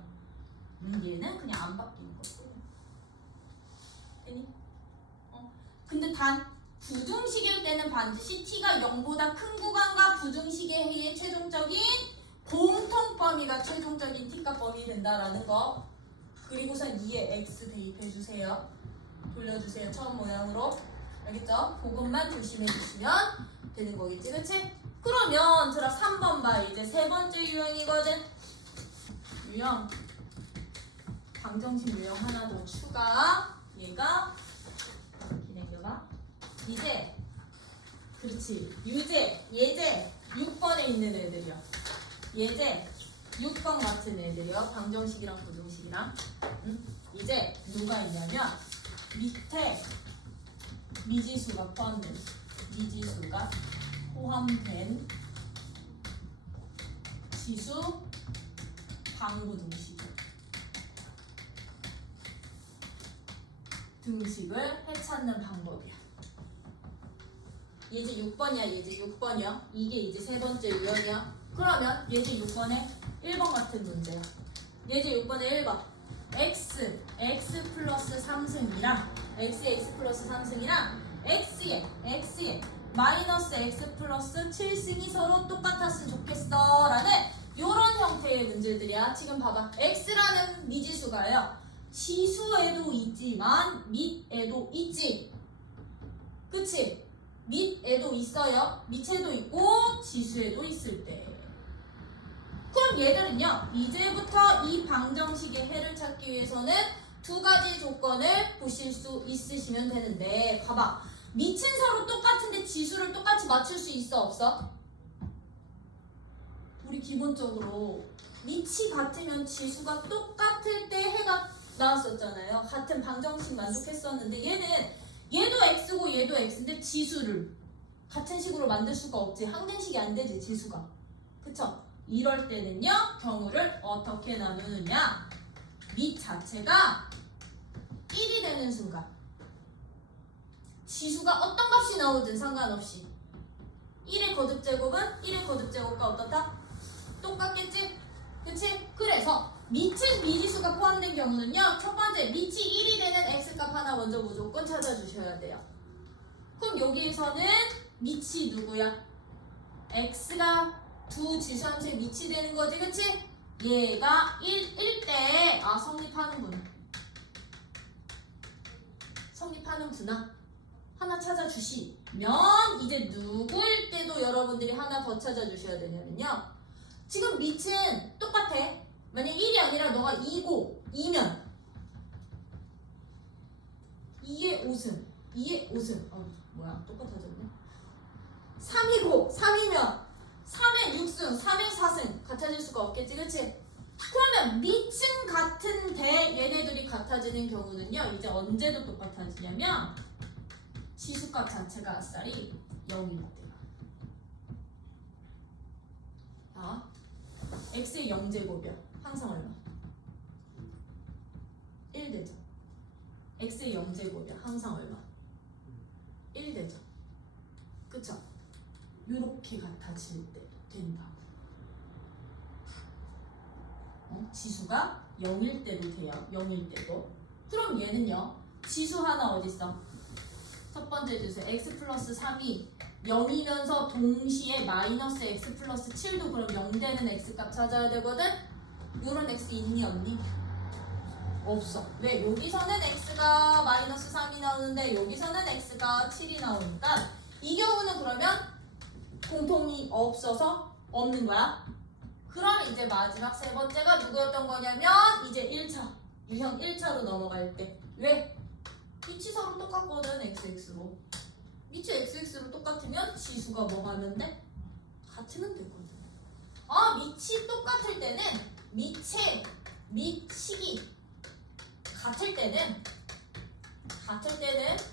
얘는 그냥 안 바뀌는 거고. 되니? 근데 단 부등식일 때는 반드시 t가 0보다 큰 구간과 부등식의 해의 최종적인 공통 범위가 최종적인 t값 범위 된다라는 거. 그리고선 2에 x 대입해 주세요. 돌려주세요. 처음 모양으로. 알겠죠? 그것만 조심해 주시면 되는 거겠지, 그치? 그러면 들어 3번 봐. 이제 세 번째 유형이거든. 유형. 방정식 유형 하나 더 추가. 얘가 기내겨봐. 이제 그렇지. 유제, 예제 6번에 있는 애들이요. 예제 6번 같은 애들이요. 방정식이랑 부등식이랑. 이제 누가 있냐면 밑에 미지수가 포함된 미지수가 포함된 지수 방부등식 등식을 해찾는 방법이야. 예제 6번이야. 예제 6번이야. 이게 이제 세 번째 유형이야. 그러면 예제 6번에 1번 같은 문제야. 예제 6번에 1번 x 플러스 3승이랑 x 플러스 3승이랑 x에 마이너스 x 플러스 7승이 서로 똑같았으면 좋겠어 라는 요런 형태의 문제들이야. 지금 봐봐. x라는 미지수가요. 지수에도 있지만 밑에도 있지. 그치? 밑에도 있어요. 밑에도 있고 지수에도 있을 때. 그럼 얘들은요. 이제부터 이 방정식의 해를 찾기 위해서는 두 가지 조건을 보실 수 있으시면 되는데 봐봐. 밑은 서로 똑같은데 지수를 똑같이 맞출 수 있어 없어? 우리 기본적으로 밑이 같으면 지수가 똑같을 때 해가 나왔었잖아요. 같은 방정식 만족했었는데 얘도 x고 얘도 x인데 지수를 같은 식으로 만들 수가 없지. 항등식이 안 되지 지수가. 그쵸? 이럴 때는요. 경우를 어떻게 나누느냐. 밑 자체가 1이 되는 순간 지수가 어떤 값이 나오든 상관없이 1의 거듭제곱은 1의 거듭제곱과 어떻다? 똑같겠지? 그치? 그래서 밑은 미지수가 포함된 경우는요. 첫 번째 밑이 1이 되는 x값 하나 먼저 무조건 찾아주셔야 돼요. 그럼 여기에서는 밑이 누구야? x가 두 지수함수의 밑이 되는 거지, 그치? 얘가 1일 때 성립하는구나 하나 찾아주시면 이제 누구일 때도 여러분들이 하나 더 찾아주셔야 되냐면요. 지금 밑은 똑같아. 만약 1이 아니라 너가 2고 2면 2의 5승 2의 5승 똑같아졌네. 3이고 3이면 3의 6승 3의 4승 같아질 수가 없겠지, 그치? 그러면 밑은 같은데 얘네들이 같아지는 경우는요. 이제 언제도 똑같아지냐면 지수값 자체가 아싸리 0일 때야. 자, x의 0제곱이야. 항상 얼마? 1 되죠. x의 0제곱이야. 항상 얼마? 1 되죠. 그쵸? 요렇게 같아질 때 된다고. 지수가 0일 때도 돼요. 0일 때도. 그럼 얘는요. 지수 하나 어딨어? 첫 번째 주세요. x 플러스 3이 0이면서 동시에 마이너스 x 플러스 7도 그럼 0 되는 x값 찾아야 되거든? 요런 x 있니 없니? 없어. 왜? 여기서는 x가 마이너스 3이 나오는데 여기서는 x가 7이 나오니까 이 경우는 그러면 공통이 없어서 없는 거야. 그럼 이제 마지막 세 번째가 누구였던 거냐면 이제 1차 유형 1차로 넘어갈 때. 왜? 밑이 서로 똑같거든. xx로 밑이 xx로 똑같으면 지수가 뭐 하면 돼? 같으면 되거든. 밑이 똑같을 때는 밑식이 같을 때는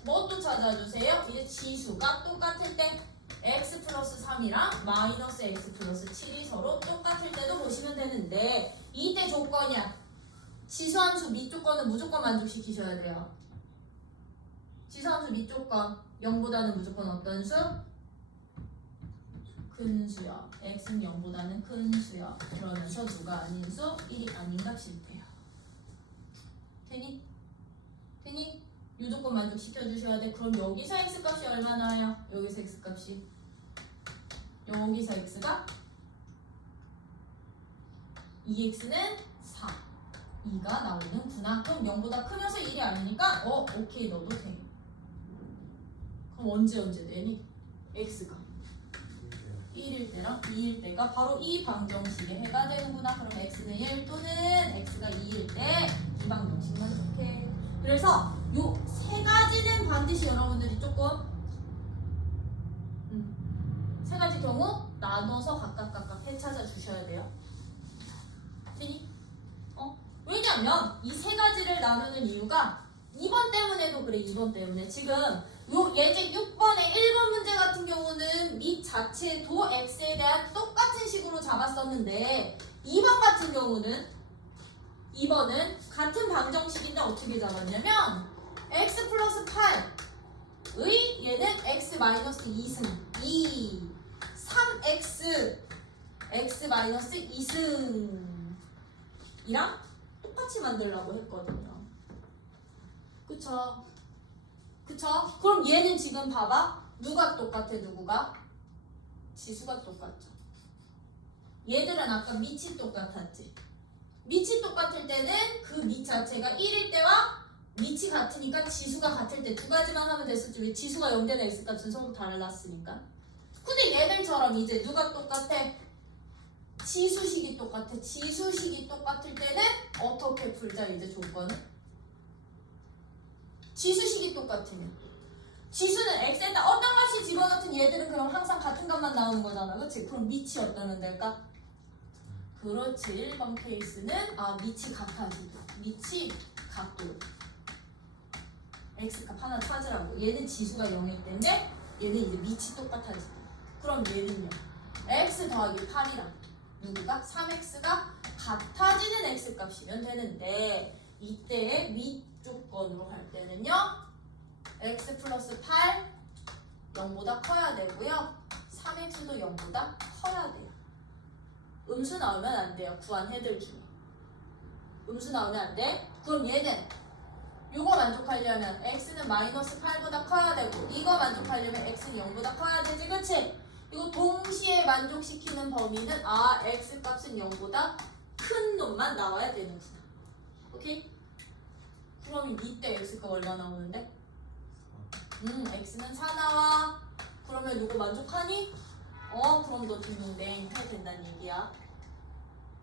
뭐 또 찾아주세요? 이제 지수가 똑같을 때 x 플러스 3이랑 마이너스 x 플러스 7이 서로 똑같을 때도 보시면 되는데 이때 조건이야. 지수함수 밑 조건은 무조건 만족시키셔야 돼요. 지수함수 밑조건 0보다는 무조건 어떤 수? 큰 수야. x는 0보다는 큰 수야. 그러면서 누가 아닌 수? 1이 아닌 값일 때야. 되니? 되니? 이 조건 만족시켜주셔야 돼. 그럼 여기서 x값이 얼마 나와요? 여기서 x값이 여기서 x가 2x는 4 2가 나오는구나. 그럼 0보다 크면서 1이 아니니까 오케이 넣어도 돼. 그럼 언제 되니? x가 1일 때랑 2일 때가 바로 이 방정식의 해가 되는구나. 그럼 x는 1 또는 x가 2일 때 이 방정식만 좋게. 그래서 요 세 가지는 반드시 여러분들이 조금 세 가지 경우 나눠서 각각 해 찾아 주셔야 돼요. 되니? 왜냐면 이 세 가지를 나누는 이유가 2번 때문에도 그래. 2번 때문에 지금 요 예제 6번의 1번 문제 같은 경우는 밑 자체 도 x에 대한 똑같은 식으로 잡았었는데 2번 같은 경우는 2번은 같은 방정식인데 어떻게 잡았냐면 x 플러스 8의 얘는 x 마이너스 2승 2 3x x 마이너스 2승 이랑 똑같이 만들려고 했거든요. 그쵸? 그쵸? 그럼 얘는 지금 봐봐. 누가 똑같아? 누구가? 지수가 똑같죠. 얘들은 아까 밑이 똑같았지. 밑이 똑같을 때는 그 밑 자체가 1일 때와 밑이 같으니까 지수가 같을 때 두 가지만 하면 됐었지. 왜 지수가 0되는 x값은 서로 달랐으니까. 근데 얘들처럼 이제 누가 똑같아? 지수식이 똑같아. 지수식이 똑같을 때는 어떻게 풀자 이제 조건은? 지수식이 똑같으면 지수는 x에다 어떤 값이 집어넣든 얘들은 그럼 항상 같은 값만 나오는 거잖아. 그치? 그럼 밑이 어떠면 될까? 그렇지. 1번 케이스는 밑이 같아지. 밑이 같고 x값 하나 찾으라고. 얘는 지수가 0일 텐데 얘는 이제 밑이 똑같아지. 그럼 얘는요. x 더하기 8이랑 누구가? 3x가 같아지는 x값이면 되는데 이때의 밑 조건으로 갈 때는요. x 플러스 8 0보다 커야 되고요. 3x도 0보다 커야 돼요. 음수 나오면 안 돼요. 구한 해들 중에. 음수 나오면 안 돼. 그럼 얘는 이거 만족하려면 x는 마이너스 8보다 커야 되고 이거 만족하려면 x는 0보다 커야 되지. 그치? 이거 동시에 만족시키는 범위는 x값은 0보다 큰 놈만 나와야 되는구나. 오케이? 그럼 이때 x가 얼마 나오는데? x는 4 나와. 그러면 이거 만족하니? 그럼 너 딩동댕 해야 된다는 얘기야.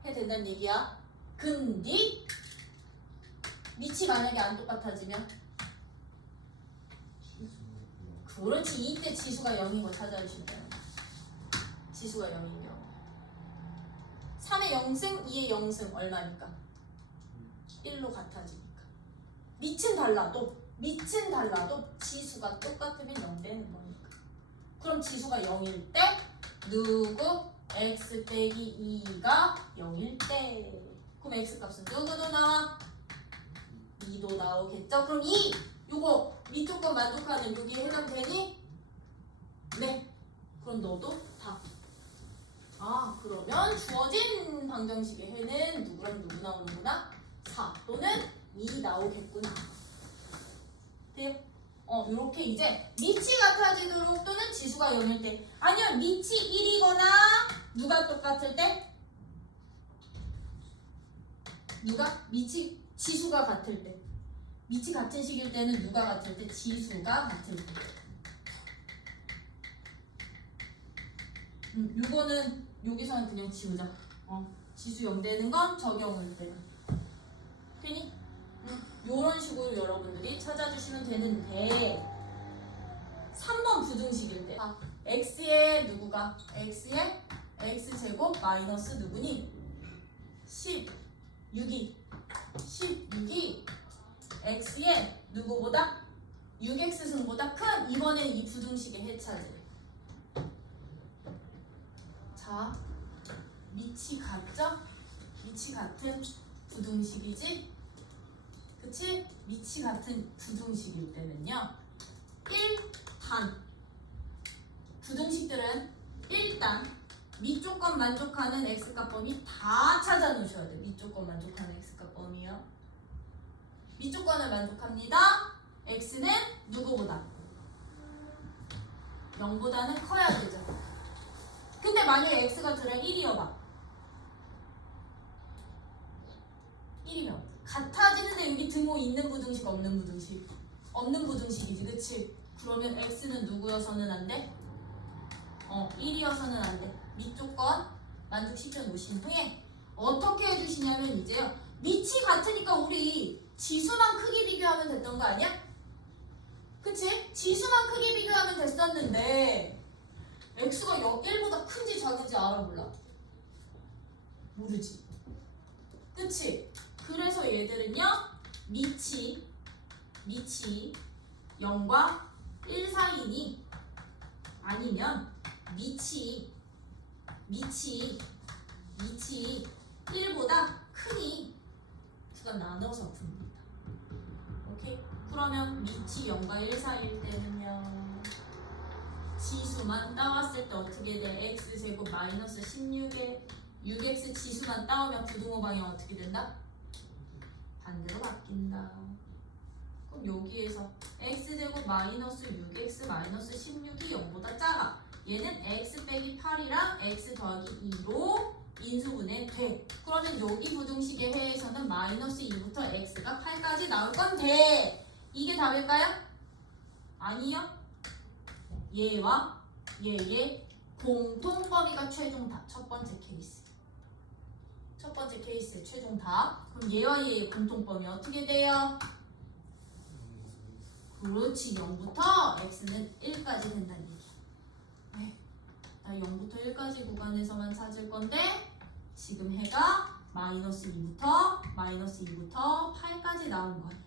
해야 된다는 얘기야. 근데 밑이 만약에 안 똑같아지면? 그렇지. 이때 지수가 0인 거 찾아주시면 돼요. 지수가 0인 경우 3의 0승, 2의 0승 얼마니까? 1로 같아지니까. 밑은 달라도 지수가 똑같으면 0 되는 거니까. 그럼 지수가 0일 때 누구? x 빼기 2가 0일 때 그럼 x값은 누구도 나와? 2도 나오겠죠? 그럼 2! 요거 밑조건 만족하는 여기에 해당되니? 네. 그럼 너도 답. 그러면 주어진 방정식의 해는 누구랑 누구 나오는구나? 4 또는 2 나오겠구나. 돼요? 요렇게 이제 밑이 같아지도록 또는 지수가 0일 때 아니면 밑이 1이거나 누가 똑같을 때? 누가? 밑이 지수가 같을 때 밑이 같은 식일 때는 누가 같을 때? 지수가 같을 때. 요거는 여기서는 그냥 지우자. 지수 0 되는 건 적용을 때요. 괜히? 요런 식으로 여러분들이 찾아주시면 되는데 3번 부등식일 때 x의 누구가? x의 x제곱 마이너스 누구니? 16이 x의 누구보다? 6x승보다 큰 이번에는 이 부등식의 해차지. 자, 밑이 같죠? 밑이 같은 부등식이지? 그치? 밑이 같은 부등식일 때는요 단 부등식들은 일단 밑조건 만족하는 x값 범위 다 찾아 놓으셔야 돼요. 밑조건 만족하는 x값 범위요. 밑조건을 만족합니다. x는 누구보다? 0보다는 커야 되죠. 근데 만약에 x가 들어 1이어봐. 1이면 같아지는데 여기 등호 있는 부등식 없는 부등식? 없는 부등식이지, 그치? 그러면 x는 누구여서는 안 돼? 1이어서는 안 돼. 밑조건 만족시켜 놓으신 후에 어떻게 해주시냐면 이제요. 밑이 같으니까 우리 지수만 크기 비교하면 됐던 거 아니야? 그치? 지수만 크기 비교하면 됐었는데 x가 1보다 큰지 작은지 알아 몰라? 모르지. 그치? 그래서 얘들은요. 밑이 0과 1 사이니 아니면 밑이 1보다 크니 두가 나눠서 풉니다. 오케이? 그러면 밑이 0과 1 사이일 때는요. 지수만 따왔을 때 어떻게 돼? x제곱 마이너스 16에 6x 지수만 따오면 부등호 방향 어떻게 된다? 반대로 바뀐다. 그럼 여기에서 x제곱 마이너스 6x 마이너스 16이 0보다 작아. 얘는 x 빼기 8이랑 x 더하기 2로 인수분해 돼. 그러면 여기 부등식의 해에서는 마이너스 2부터 x가 8까지 나올 건데 이게 답일까요? 아니요. 얘와 얘의 공통범위가 최종 답. 첫 번째 케이스. 첫 번째 케이스의 최종 답. 그럼 얘와 얘의 공통범위 어떻게 돼요? 그렇지. 0부터 x는 1까지 된다는 얘기야. 네. 나 0부터 1까지 구간에서만 찾을 건데 지금 해가 마이너스 2부터 8까지 나온 거니까.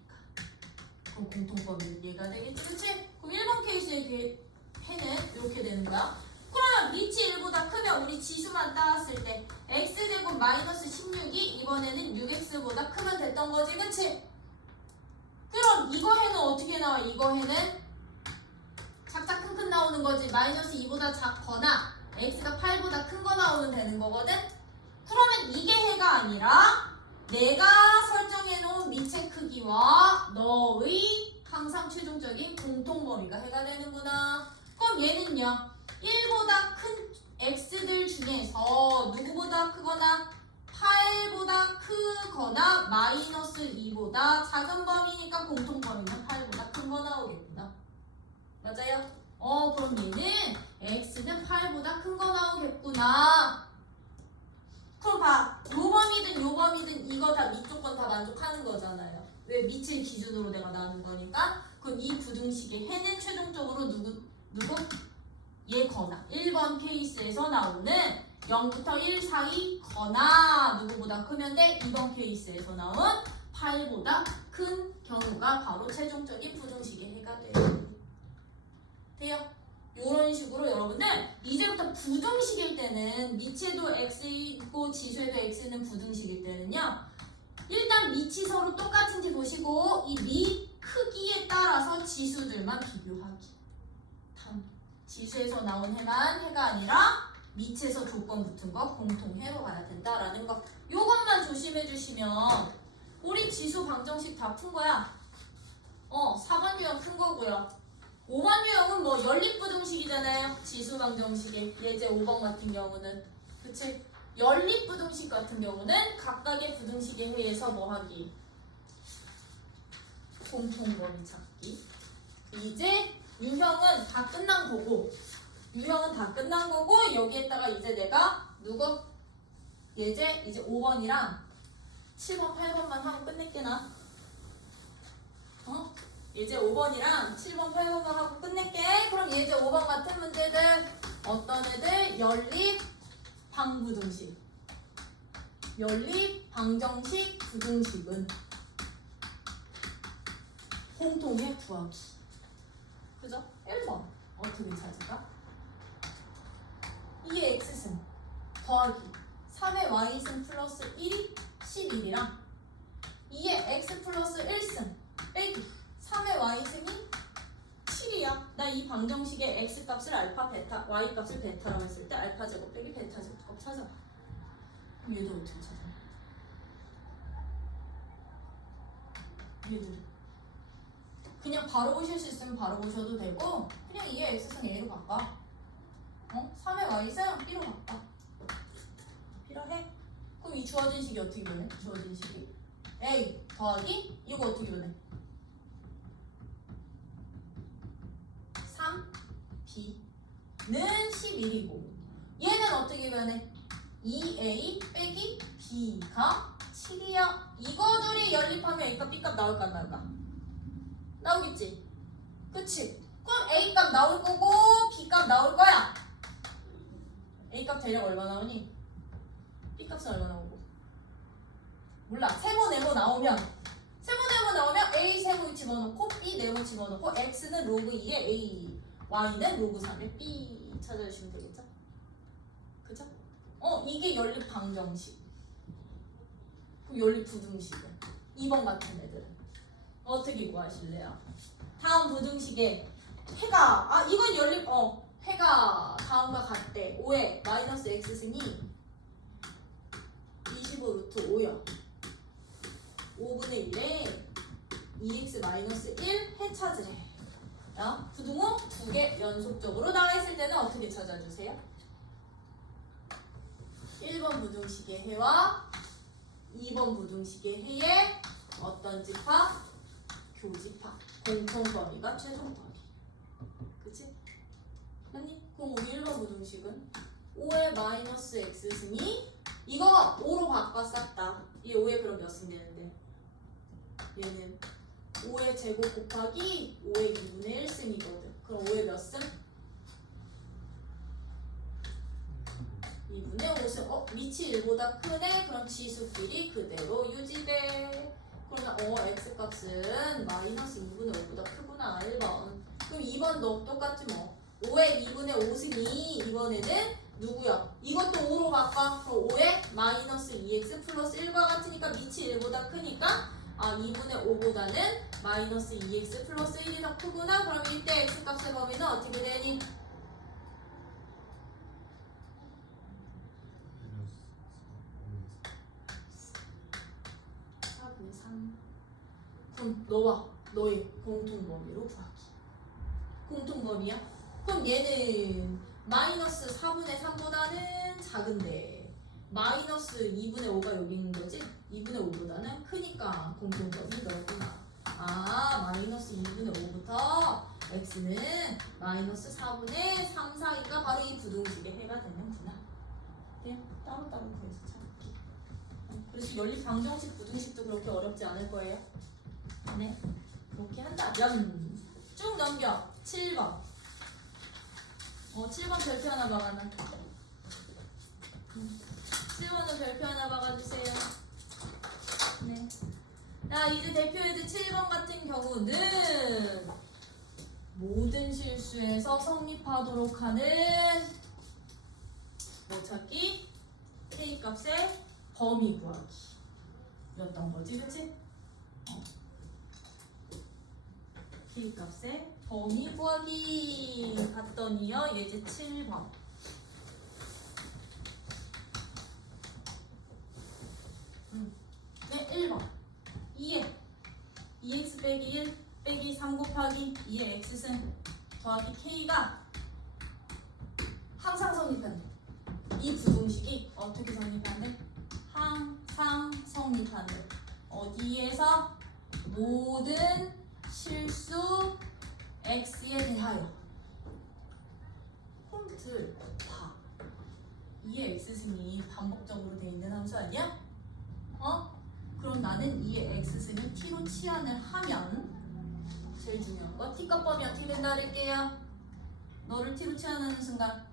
그럼 공통범위는 얘가 되겠지. 그치? 그럼 1번 케이스의 해는 이렇게 되는 거야. 그러면 밑이 1보다 크면 우리 지수만 따왔을 때 x제곱 마이너스 16이 이번에는 6x보다 크면 됐던 거지. 그치? 그럼 이거 해는 어떻게 나와? 이거 해는 작작 큰큰 나오는 거지. 마이너스 2보다 작거나 x가 8보다 큰 거 나오면 되는 거거든. 그러면 이게 해가 아니라 내가 설정해 놓은 밑의 크기와 너의 항상 최종적인 공통범위가 해가 되는구나. 그럼 얘는요. 1보다 큰 x들 중에서 누구보다 크거나 8보다 크거나 마이너스 2보다 작은 범위니까 공통범위는 8보다 큰 거 나오겠구나. 맞아요? 그럼 얘는 x는 8보다 큰 거 나오겠구나. 그럼 봐. 요 범위든 요 범위든 이거 다 밑조건 다 만족하는 거잖아요. 왜? 밑을 기준으로 내가 나눈 거니까. 그럼 이 부등식의 해는 최종적으로 누구? 얘거나 1번 케이스에서 나오는 0부터 1 사이 거나 누구보다 크면 돼. 2번 케이스에서 나온 8보다 큰 경우가 바로 최종적인 부등식의 해가 돼요. 돼요? 이런 식으로 여러분들 이제부터 부등식일 때는 밑에도 x이고 지수에도 x는 부등식일 때는요. 일단 밑이 서로 똑같은지 보시고 이 밑 크기에 따라서 지수들만 비교하기. 지수에서 나온 해만 해가 아니라 밑에서 조건 붙은 거 공통해로 가야 된다라는 거. 요것만 조심해 주시면 우리 지수 방정식 다 푼 거야. 4번 유형 푼 거고요. 5번 유형은 뭐 연립부등식이잖아요. 지수 방정식에 예제 5번 같은 경우는. 그치? 연립부등식 같은 경우는 각각의 부등식에 의해서 뭐 하기? 공통범위 찾기. 이제 유형은 다 끝난 거고 여기에다가 이제 내가 예제 이제 5번이랑 7번, 8번만 하고 끝낼게 나. 예제 5번이랑 7번, 8번만 하고 끝낼게. 그럼 예제 5번 같은 문제들 어떤 애들? 연립 방부등식. 연립 방정식 부등식은 공통해 구하기. 그죠? 1번 어떻게 찾을까? 2의 x승 더하기 3의 y승 플러스 1이 11이랑 2의 x 플러스 1승 빼기 3의 y승이 7이야. 나 이 방정식의 x 값을 알파, 베타, y 값을 베타라고 했을 때 알파 제곱 빼기 베타 제곱 찾아봐. 그럼 얘도 어떻게 찾아? 얘들 그냥 바로 보실 수 있으면 바로 보셔도 되고 그냥 2의 x승 a로 바꿔. 3의 y승 b로 바꿔. 필요해? 그럼 이 주어진 식이 어떻게 변해? 주어진 식이 a 더하기 이거 어떻게 변해? 3b는 11이고 얘는 어떻게 변해? 2a 빼기 b가 7이야. 이거 둘이 연립하면 a값 b값 나올까 안 나올까? 나오겠지? 그치? 그럼 a값 나올 거고 b값 나올 거야. a값 대략 얼마 나오니? b값은 얼마 나오고? 몰라. 세모 네모 나오면 a 세모 집어넣고 b 네모 집어넣고 x는 로그 2에 a y는 로그 3에 b 찾아주시면 되겠죠? 그죠? 이게 연립 방정식. 그럼 연립 부등식은 2번 같은 애들은 어떻게 구하실래요? 다음 부등식에 해가 이건 연립 해가 다음과 같대. 5에 마이너스 x승이 25 루트 5야. 5분의 1에 2x 마이너스 1 해 찾으래. 부등호 2개 연속적으로 나와 있을 때는 어떻게 찾아주세요? 1번 부등식의 해와 2번 부등식의 해의 어떤 집합? 교집합. 공통범위가 최종범위. 그치? 아니, 그럼 우리 1번 부등식은 5의 마이너스 x승이 이거 5로 바꿔 쌌다. 이 5에 그럼 몇 승 되는데? 얘는 5의 제곱 곱하기 5의 2분의 1승이거든. 그럼 5의 몇 승? 2분의 5승. 밑이 1보다 크네? 그럼 지수끼리 그대로 유지돼. 그러면 x값은 마이너스 2분의 5보다 크구나. 1번. 그럼 2번도 똑같지 뭐. 5의 2분의 5승이 이번에는 누구야? 이것도 5로 바꿔. 5에 마이너스 2x 플러스 1과 같으니까 밑이 1보다 크니까 2분의 5보다는 마이너스 2x 플러스 1이 더 크구나. 그럼 이때 x값의 범위는 어떻게 되니? 4분의 3. 그럼 너의 공통범위로 구하기. 공통범위야? 그럼 얘는 마이너스 4분의 3보다는 작은데 마이너스 2분의 5가 여기 있는 거지? 2분의 5보다는 크니까 공통점이 너구나. 마이너스 2분의 5부터 x는 마이너스 4분의 3 사이가 바로 이 부등식의 해가 되는구나. 그냥 따로따로 구해서 찾기. 그래서 연립 방정식 부등식도 그렇게 어렵지 않을 거예요. 네, 그렇게 한다면 쭉 넘겨. 7번. 7번 별표 하나 박아놔. 7번은 별표 하나 박아주세요. 네. 자, 이제 대표해드 7번 같은 경우는 모든 실수에서 성립하도록 하는 뭐 찾기? K값의 범위 구하기 였던 거지, 그치? K값의 범위 구하기 봤더니요, 예제 7번. 네, 1번. 2에 2x 빼기 1 빼기 3 곱하기 2의 x승 더하기 k가 항상 성립한대. 이 부등식이 어떻게 성립한대? 항상 성립한대. 어디에서? 모든 실수 x에 대하여. 홈들 다 2의 x승이 반복적으로 돼 있는 함수 아니야? 그럼 나는 2의 x승을 t로 치환을 하면 제일 중요한 거 t값 범위 어떻게 된다 그럴게요. 너를 t로 치환하는 순간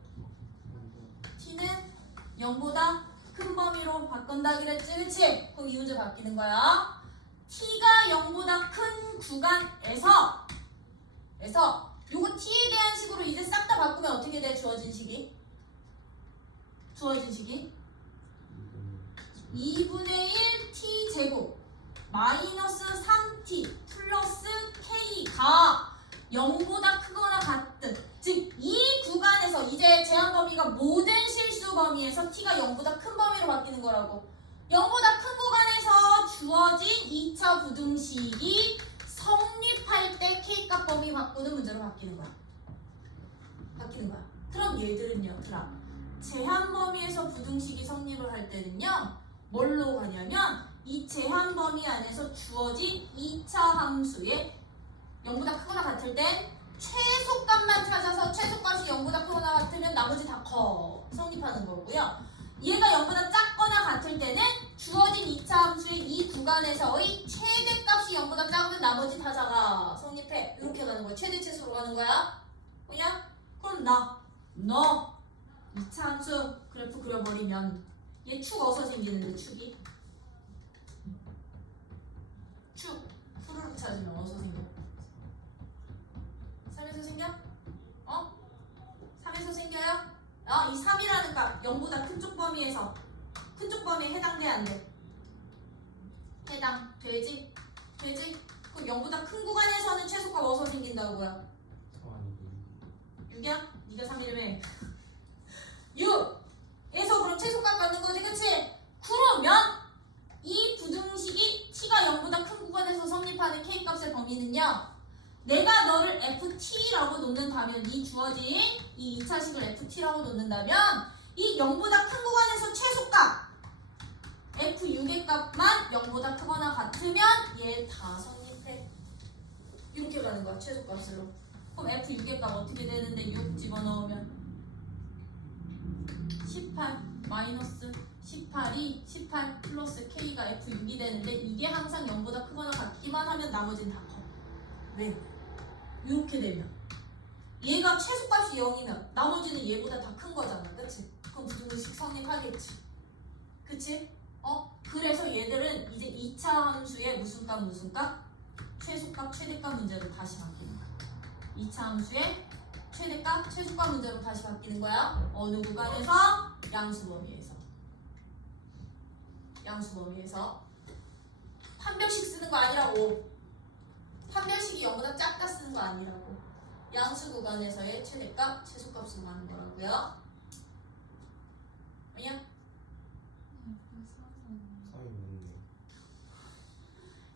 t는 0보다 큰 범위로 바꾼다 그랬지, 그치? 그럼 이 문제 바뀌는 거야. t가 0보다 큰 구간에서 요거 t에 대한 식으로 이제 싹 다 바꾸면 어떻게 돼? 주어진 식이 2분의 1 t제곱 마이너스 3t 플러스 k가 0보다 크거나 같은, 즉 이 구간에서 이제 제한 범위가 모든 실수 범위에서 t가 0보다 큰 범위로 바뀌는 거라고. 0보다 큰 구간에서 주어진 2차 부등식이 성립할 때 k값 범위 바꾸는 문제로 바뀌는 거야. 그럼 얘들은요, 제한 범위에서 부등식이 성립을 할 때는요, 뭘로 가냐면 이 제한 범위 안에서 주어진 2차 함수의 0보다 크거나 같을 땐 최소값만 찾아서 최소값이 0보다 크거나 같으면 나머지 다 커 성립하는 거고요. 얘가 0보다 작거나 같을 때는 주어진 2차 함수의 이 구간에서의 최대값이 0보다 작으면 나머지 다 작아 성립해. 이렇게 가는 거야. 최대 최소로 가는 거야. 그냥 그럼 너 2차 함수 그래프 그려버리면 얘 축 어디서 생기는데 축이? 축 후루룩 찾으면 어디서 생겨? 3에서 생겨? 3에서 생겨요? 이 3이라는 값 0보다 큰 쪽 범위에서 큰 쪽 범위에 해당돼 안 돼? 되지? 그럼 0보다 큰 구간에서는 최소값 어디서 생긴다고요? 6이야? 네가 3이라며 6에서 그럼 최소값 갖는 거지, 그치? 그러면 이 부등식이 t가 0보다 큰 구간에서 성립하는 k값의 범위는요, 내가 너를 ft라고 놓는다면, 이 주어진 이 2차식을 ft라고 놓는다면 이 0보다 큰 구간에서 최소값 f6의 값만 0보다 크거나 같으면 얘 다 성립해. 이렇게 가는 거야, 최소값으로. 그럼 f6의 값 어떻게 되는데 6 집어넣으면 18 마이너스 18이 18 플러스 k가 f6이 되는데, 이게 항상 0보다 크거나 같기만 하면 나머지는 다 커. 왜? 이렇게 되면 얘가 최소값이 0이면 나머지는 얘보다 다 큰 거잖아, 그치? 그럼 부등식 성립하겠지, 그치? 그래서 얘들은 이제 2차 함수의 무슨 값? 최소값, 최대값 문제로 다시 바뀌는 거야. 2차 함수의 최대값, 최소값 문제로 다시 바뀌는 거야. 어느 구간에서? 양수범위에서. 판별식 쓰는 거 아니라고. 판별식이 0보다 작다 쓰는 거 아니라고. 양수 구간에서의 최대값, 최소값을 말하는 거라고요. 아니야?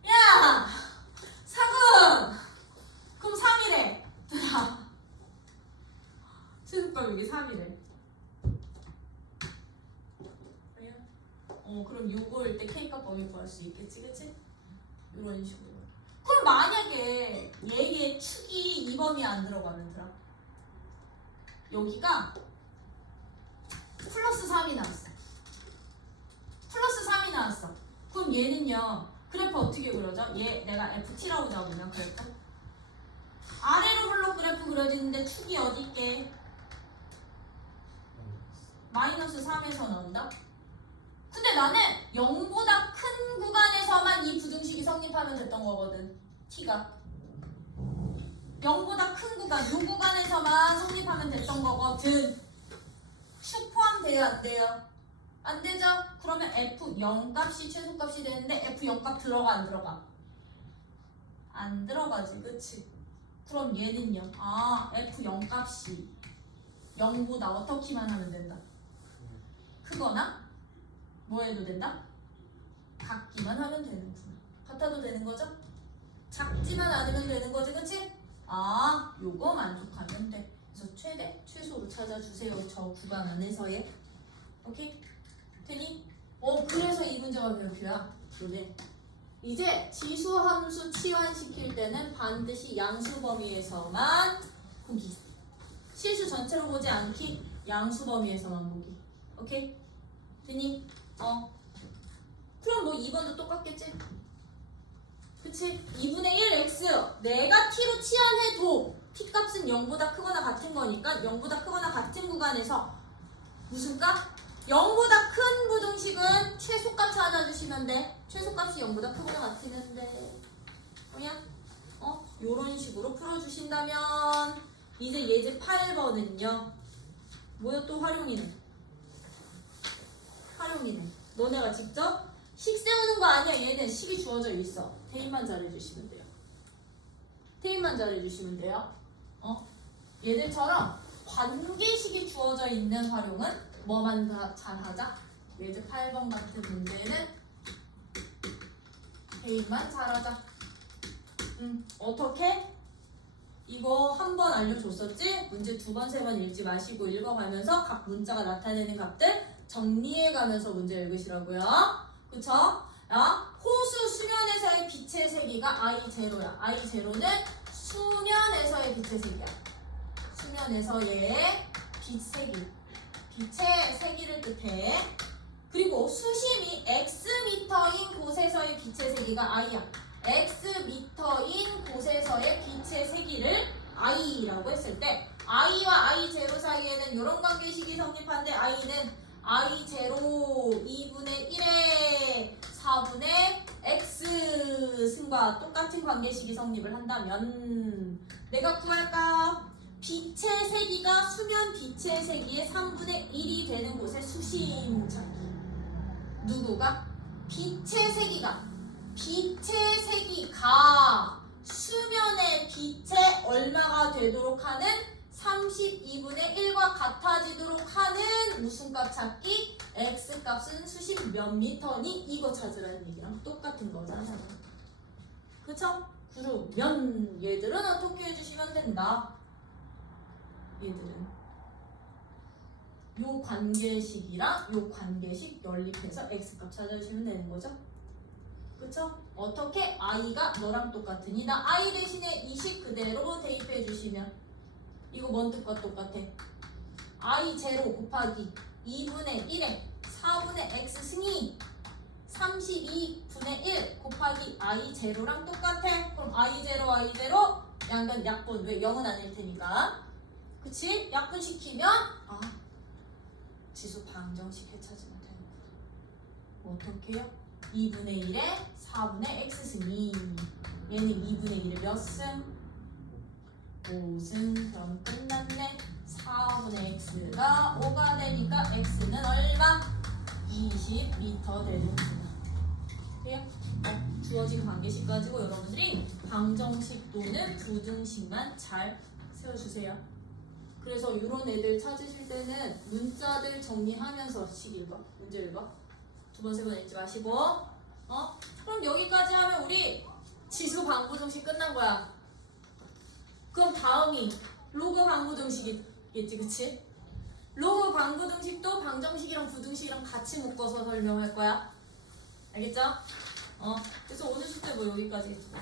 야! 4금! 그럼 3이래. 최소값 이게 3이래. 그럼 요거일 때 k값 범위 구할 수 있겠지, 그치? 이런 식으로. 그럼 만약에 얘의 축이 이 범위에 안 들어가는 드라, 여기가 플러스 3이 나왔어. 그럼 얘는요, 그래프 어떻게 그려져? 얘 내가 ft라고 잡으면 그래프 아래로 블록 그래프 그려지는데 축이 어디 있게? 마이너스 3에서 나온다? 근데 나는 0보다 큰 구간에서만 이 부등식이 성립하면 됐던 거거든. t가 0보다 큰 구간, 이 구간에서만 성립하면 됐던 거거든. 축 포함돼요, 안 돼요? 안 되죠? 그러면 f0 값이 최소값이 되는데 f0 값 들어가, 안 들어가? 안 들어가지, 그치? 그럼 얘는요, f0 값이 0보다 어떻게만 하면 된다? 크거나 뭐 해도 된다? 같기만 하면 되는구나. 같아도 되는 거죠? 작지만 않으면 되는 거지, 그치? 요거 만족하면 돼. 그래서 최대, 최소로 찾아주세요. 저 구간 안에서의. 오케이? 되니? 그래서 이 문제가 별표야. 그래. 이제 지수함수 치환시킬 때는 반드시 양수 범위에서만 보기. 실수 전체로 보지 않기. 양수 범위에서만 보기. 오케이? 되니? 그럼 뭐 2번도 똑같겠지? 그치? 2분의 1 x 내가 t로 치환해도 t값은 0보다 크거나 같은 거니까 0보다 크거나 같은 구간에서 무슨 값? 0보다 큰 부등식은 최소값 찾아주시면 돼. 최소값이 0보다 크거나 같으면 돼. 그냥 요런 식으로 풀어주신다면 이제 예제 8번은요 뭐야? 또 활용이네. 너네가 직접 식 세우는 거 아니야. 얘는 식이 주어져 있어. 대입만 잘해주시면 돼요. 테임만 잘해주시면 돼요. 얘들처럼 관계식이 주어져 있는 활용은 뭐만 잘하자? 예제 8번 같은 문제는 테임만 잘하자. 어떻게? 이거 한 번 알려줬었지? 문제 2번, 3번 읽지 마시고 읽어가면서 각 문자가 나타내는 값들 정리해가면서 문제 읽으시라고요. 그쵸? 호수 수면에서의 빛의 세기가 I0야. I0는 수면에서의 빛의 세기야. 수면에서의 빛 세기. 빛의 세기를 뜻해. 그리고 수심이 X미터인 곳에서의 빛의 세기가 I야. X미터인 곳에서의 빛의 세기를 I라고 했을 때 I와 I0 사이에는 이런 관계식이 성립한데 I는 I0 2분의 1의 4분의 X 승과 똑같은 관계식이 성립을 한다면 내가 구할까? 빛의 세기가 수면 빛의 세기의 3분의 1이 되는 곳의 수심 찾기. 누구가? 빛의 세기가 수면의 빛에 얼마가 되도록 하는 32분의 1과 같아지도록 하는 무슨 값 찾기? X값은 수심 몇 미터니? 이거 찾으라는 얘기랑 똑같은 거잖아. 그쵸? 그러면 얘들은 어떻게 해주시면 된다? 얘들은 요 관계식이랑 요 관계식 연립해서 X값 찾아주시면 되는 거죠? 그쵸? 어떻게? I가 너랑 똑같으니 나 I 대신에 20 그대로 대입해 주시면 이거 뭔 뜻과 똑같아? I0 곱하기 2분의 1에 4분의 X승이 32분의 1 곱하기 I0랑 똑같아. 그럼 I0 양변 약분. 왜? 0은 아닐 테니까. 그치? 약분시키면 지수 방정식 해찾으면 되는 거야. 어떻게 해요? 2분의 1에 4분의 X승이 얘는 2분의 1에 몇 승? 5승. 그럼 끝났네. 4분의 X가 5가 되니까 X는 얼마? 20m 되는 거다. 돼요? 주어진 관계식 가지고 여러분들이 방정식 또는 부등식만 잘 세워주세요. 그래서 이런 애들 찾으실 때는 문자들 정리하면서 식 읽어. 문제 읽어. 2번, 3번 읽지 마시고. 그럼 여기까지 하면 우리 지수 방부등식 끝난 거야. 그럼 다음이 로그 방부등식이겠지, 그치? 로그 방부등식도 방정식이랑 부등식이랑 같이 묶어서 설명할 거야. 알겠죠? 그래서 오늘 숙제 뭐 여기까지겠지.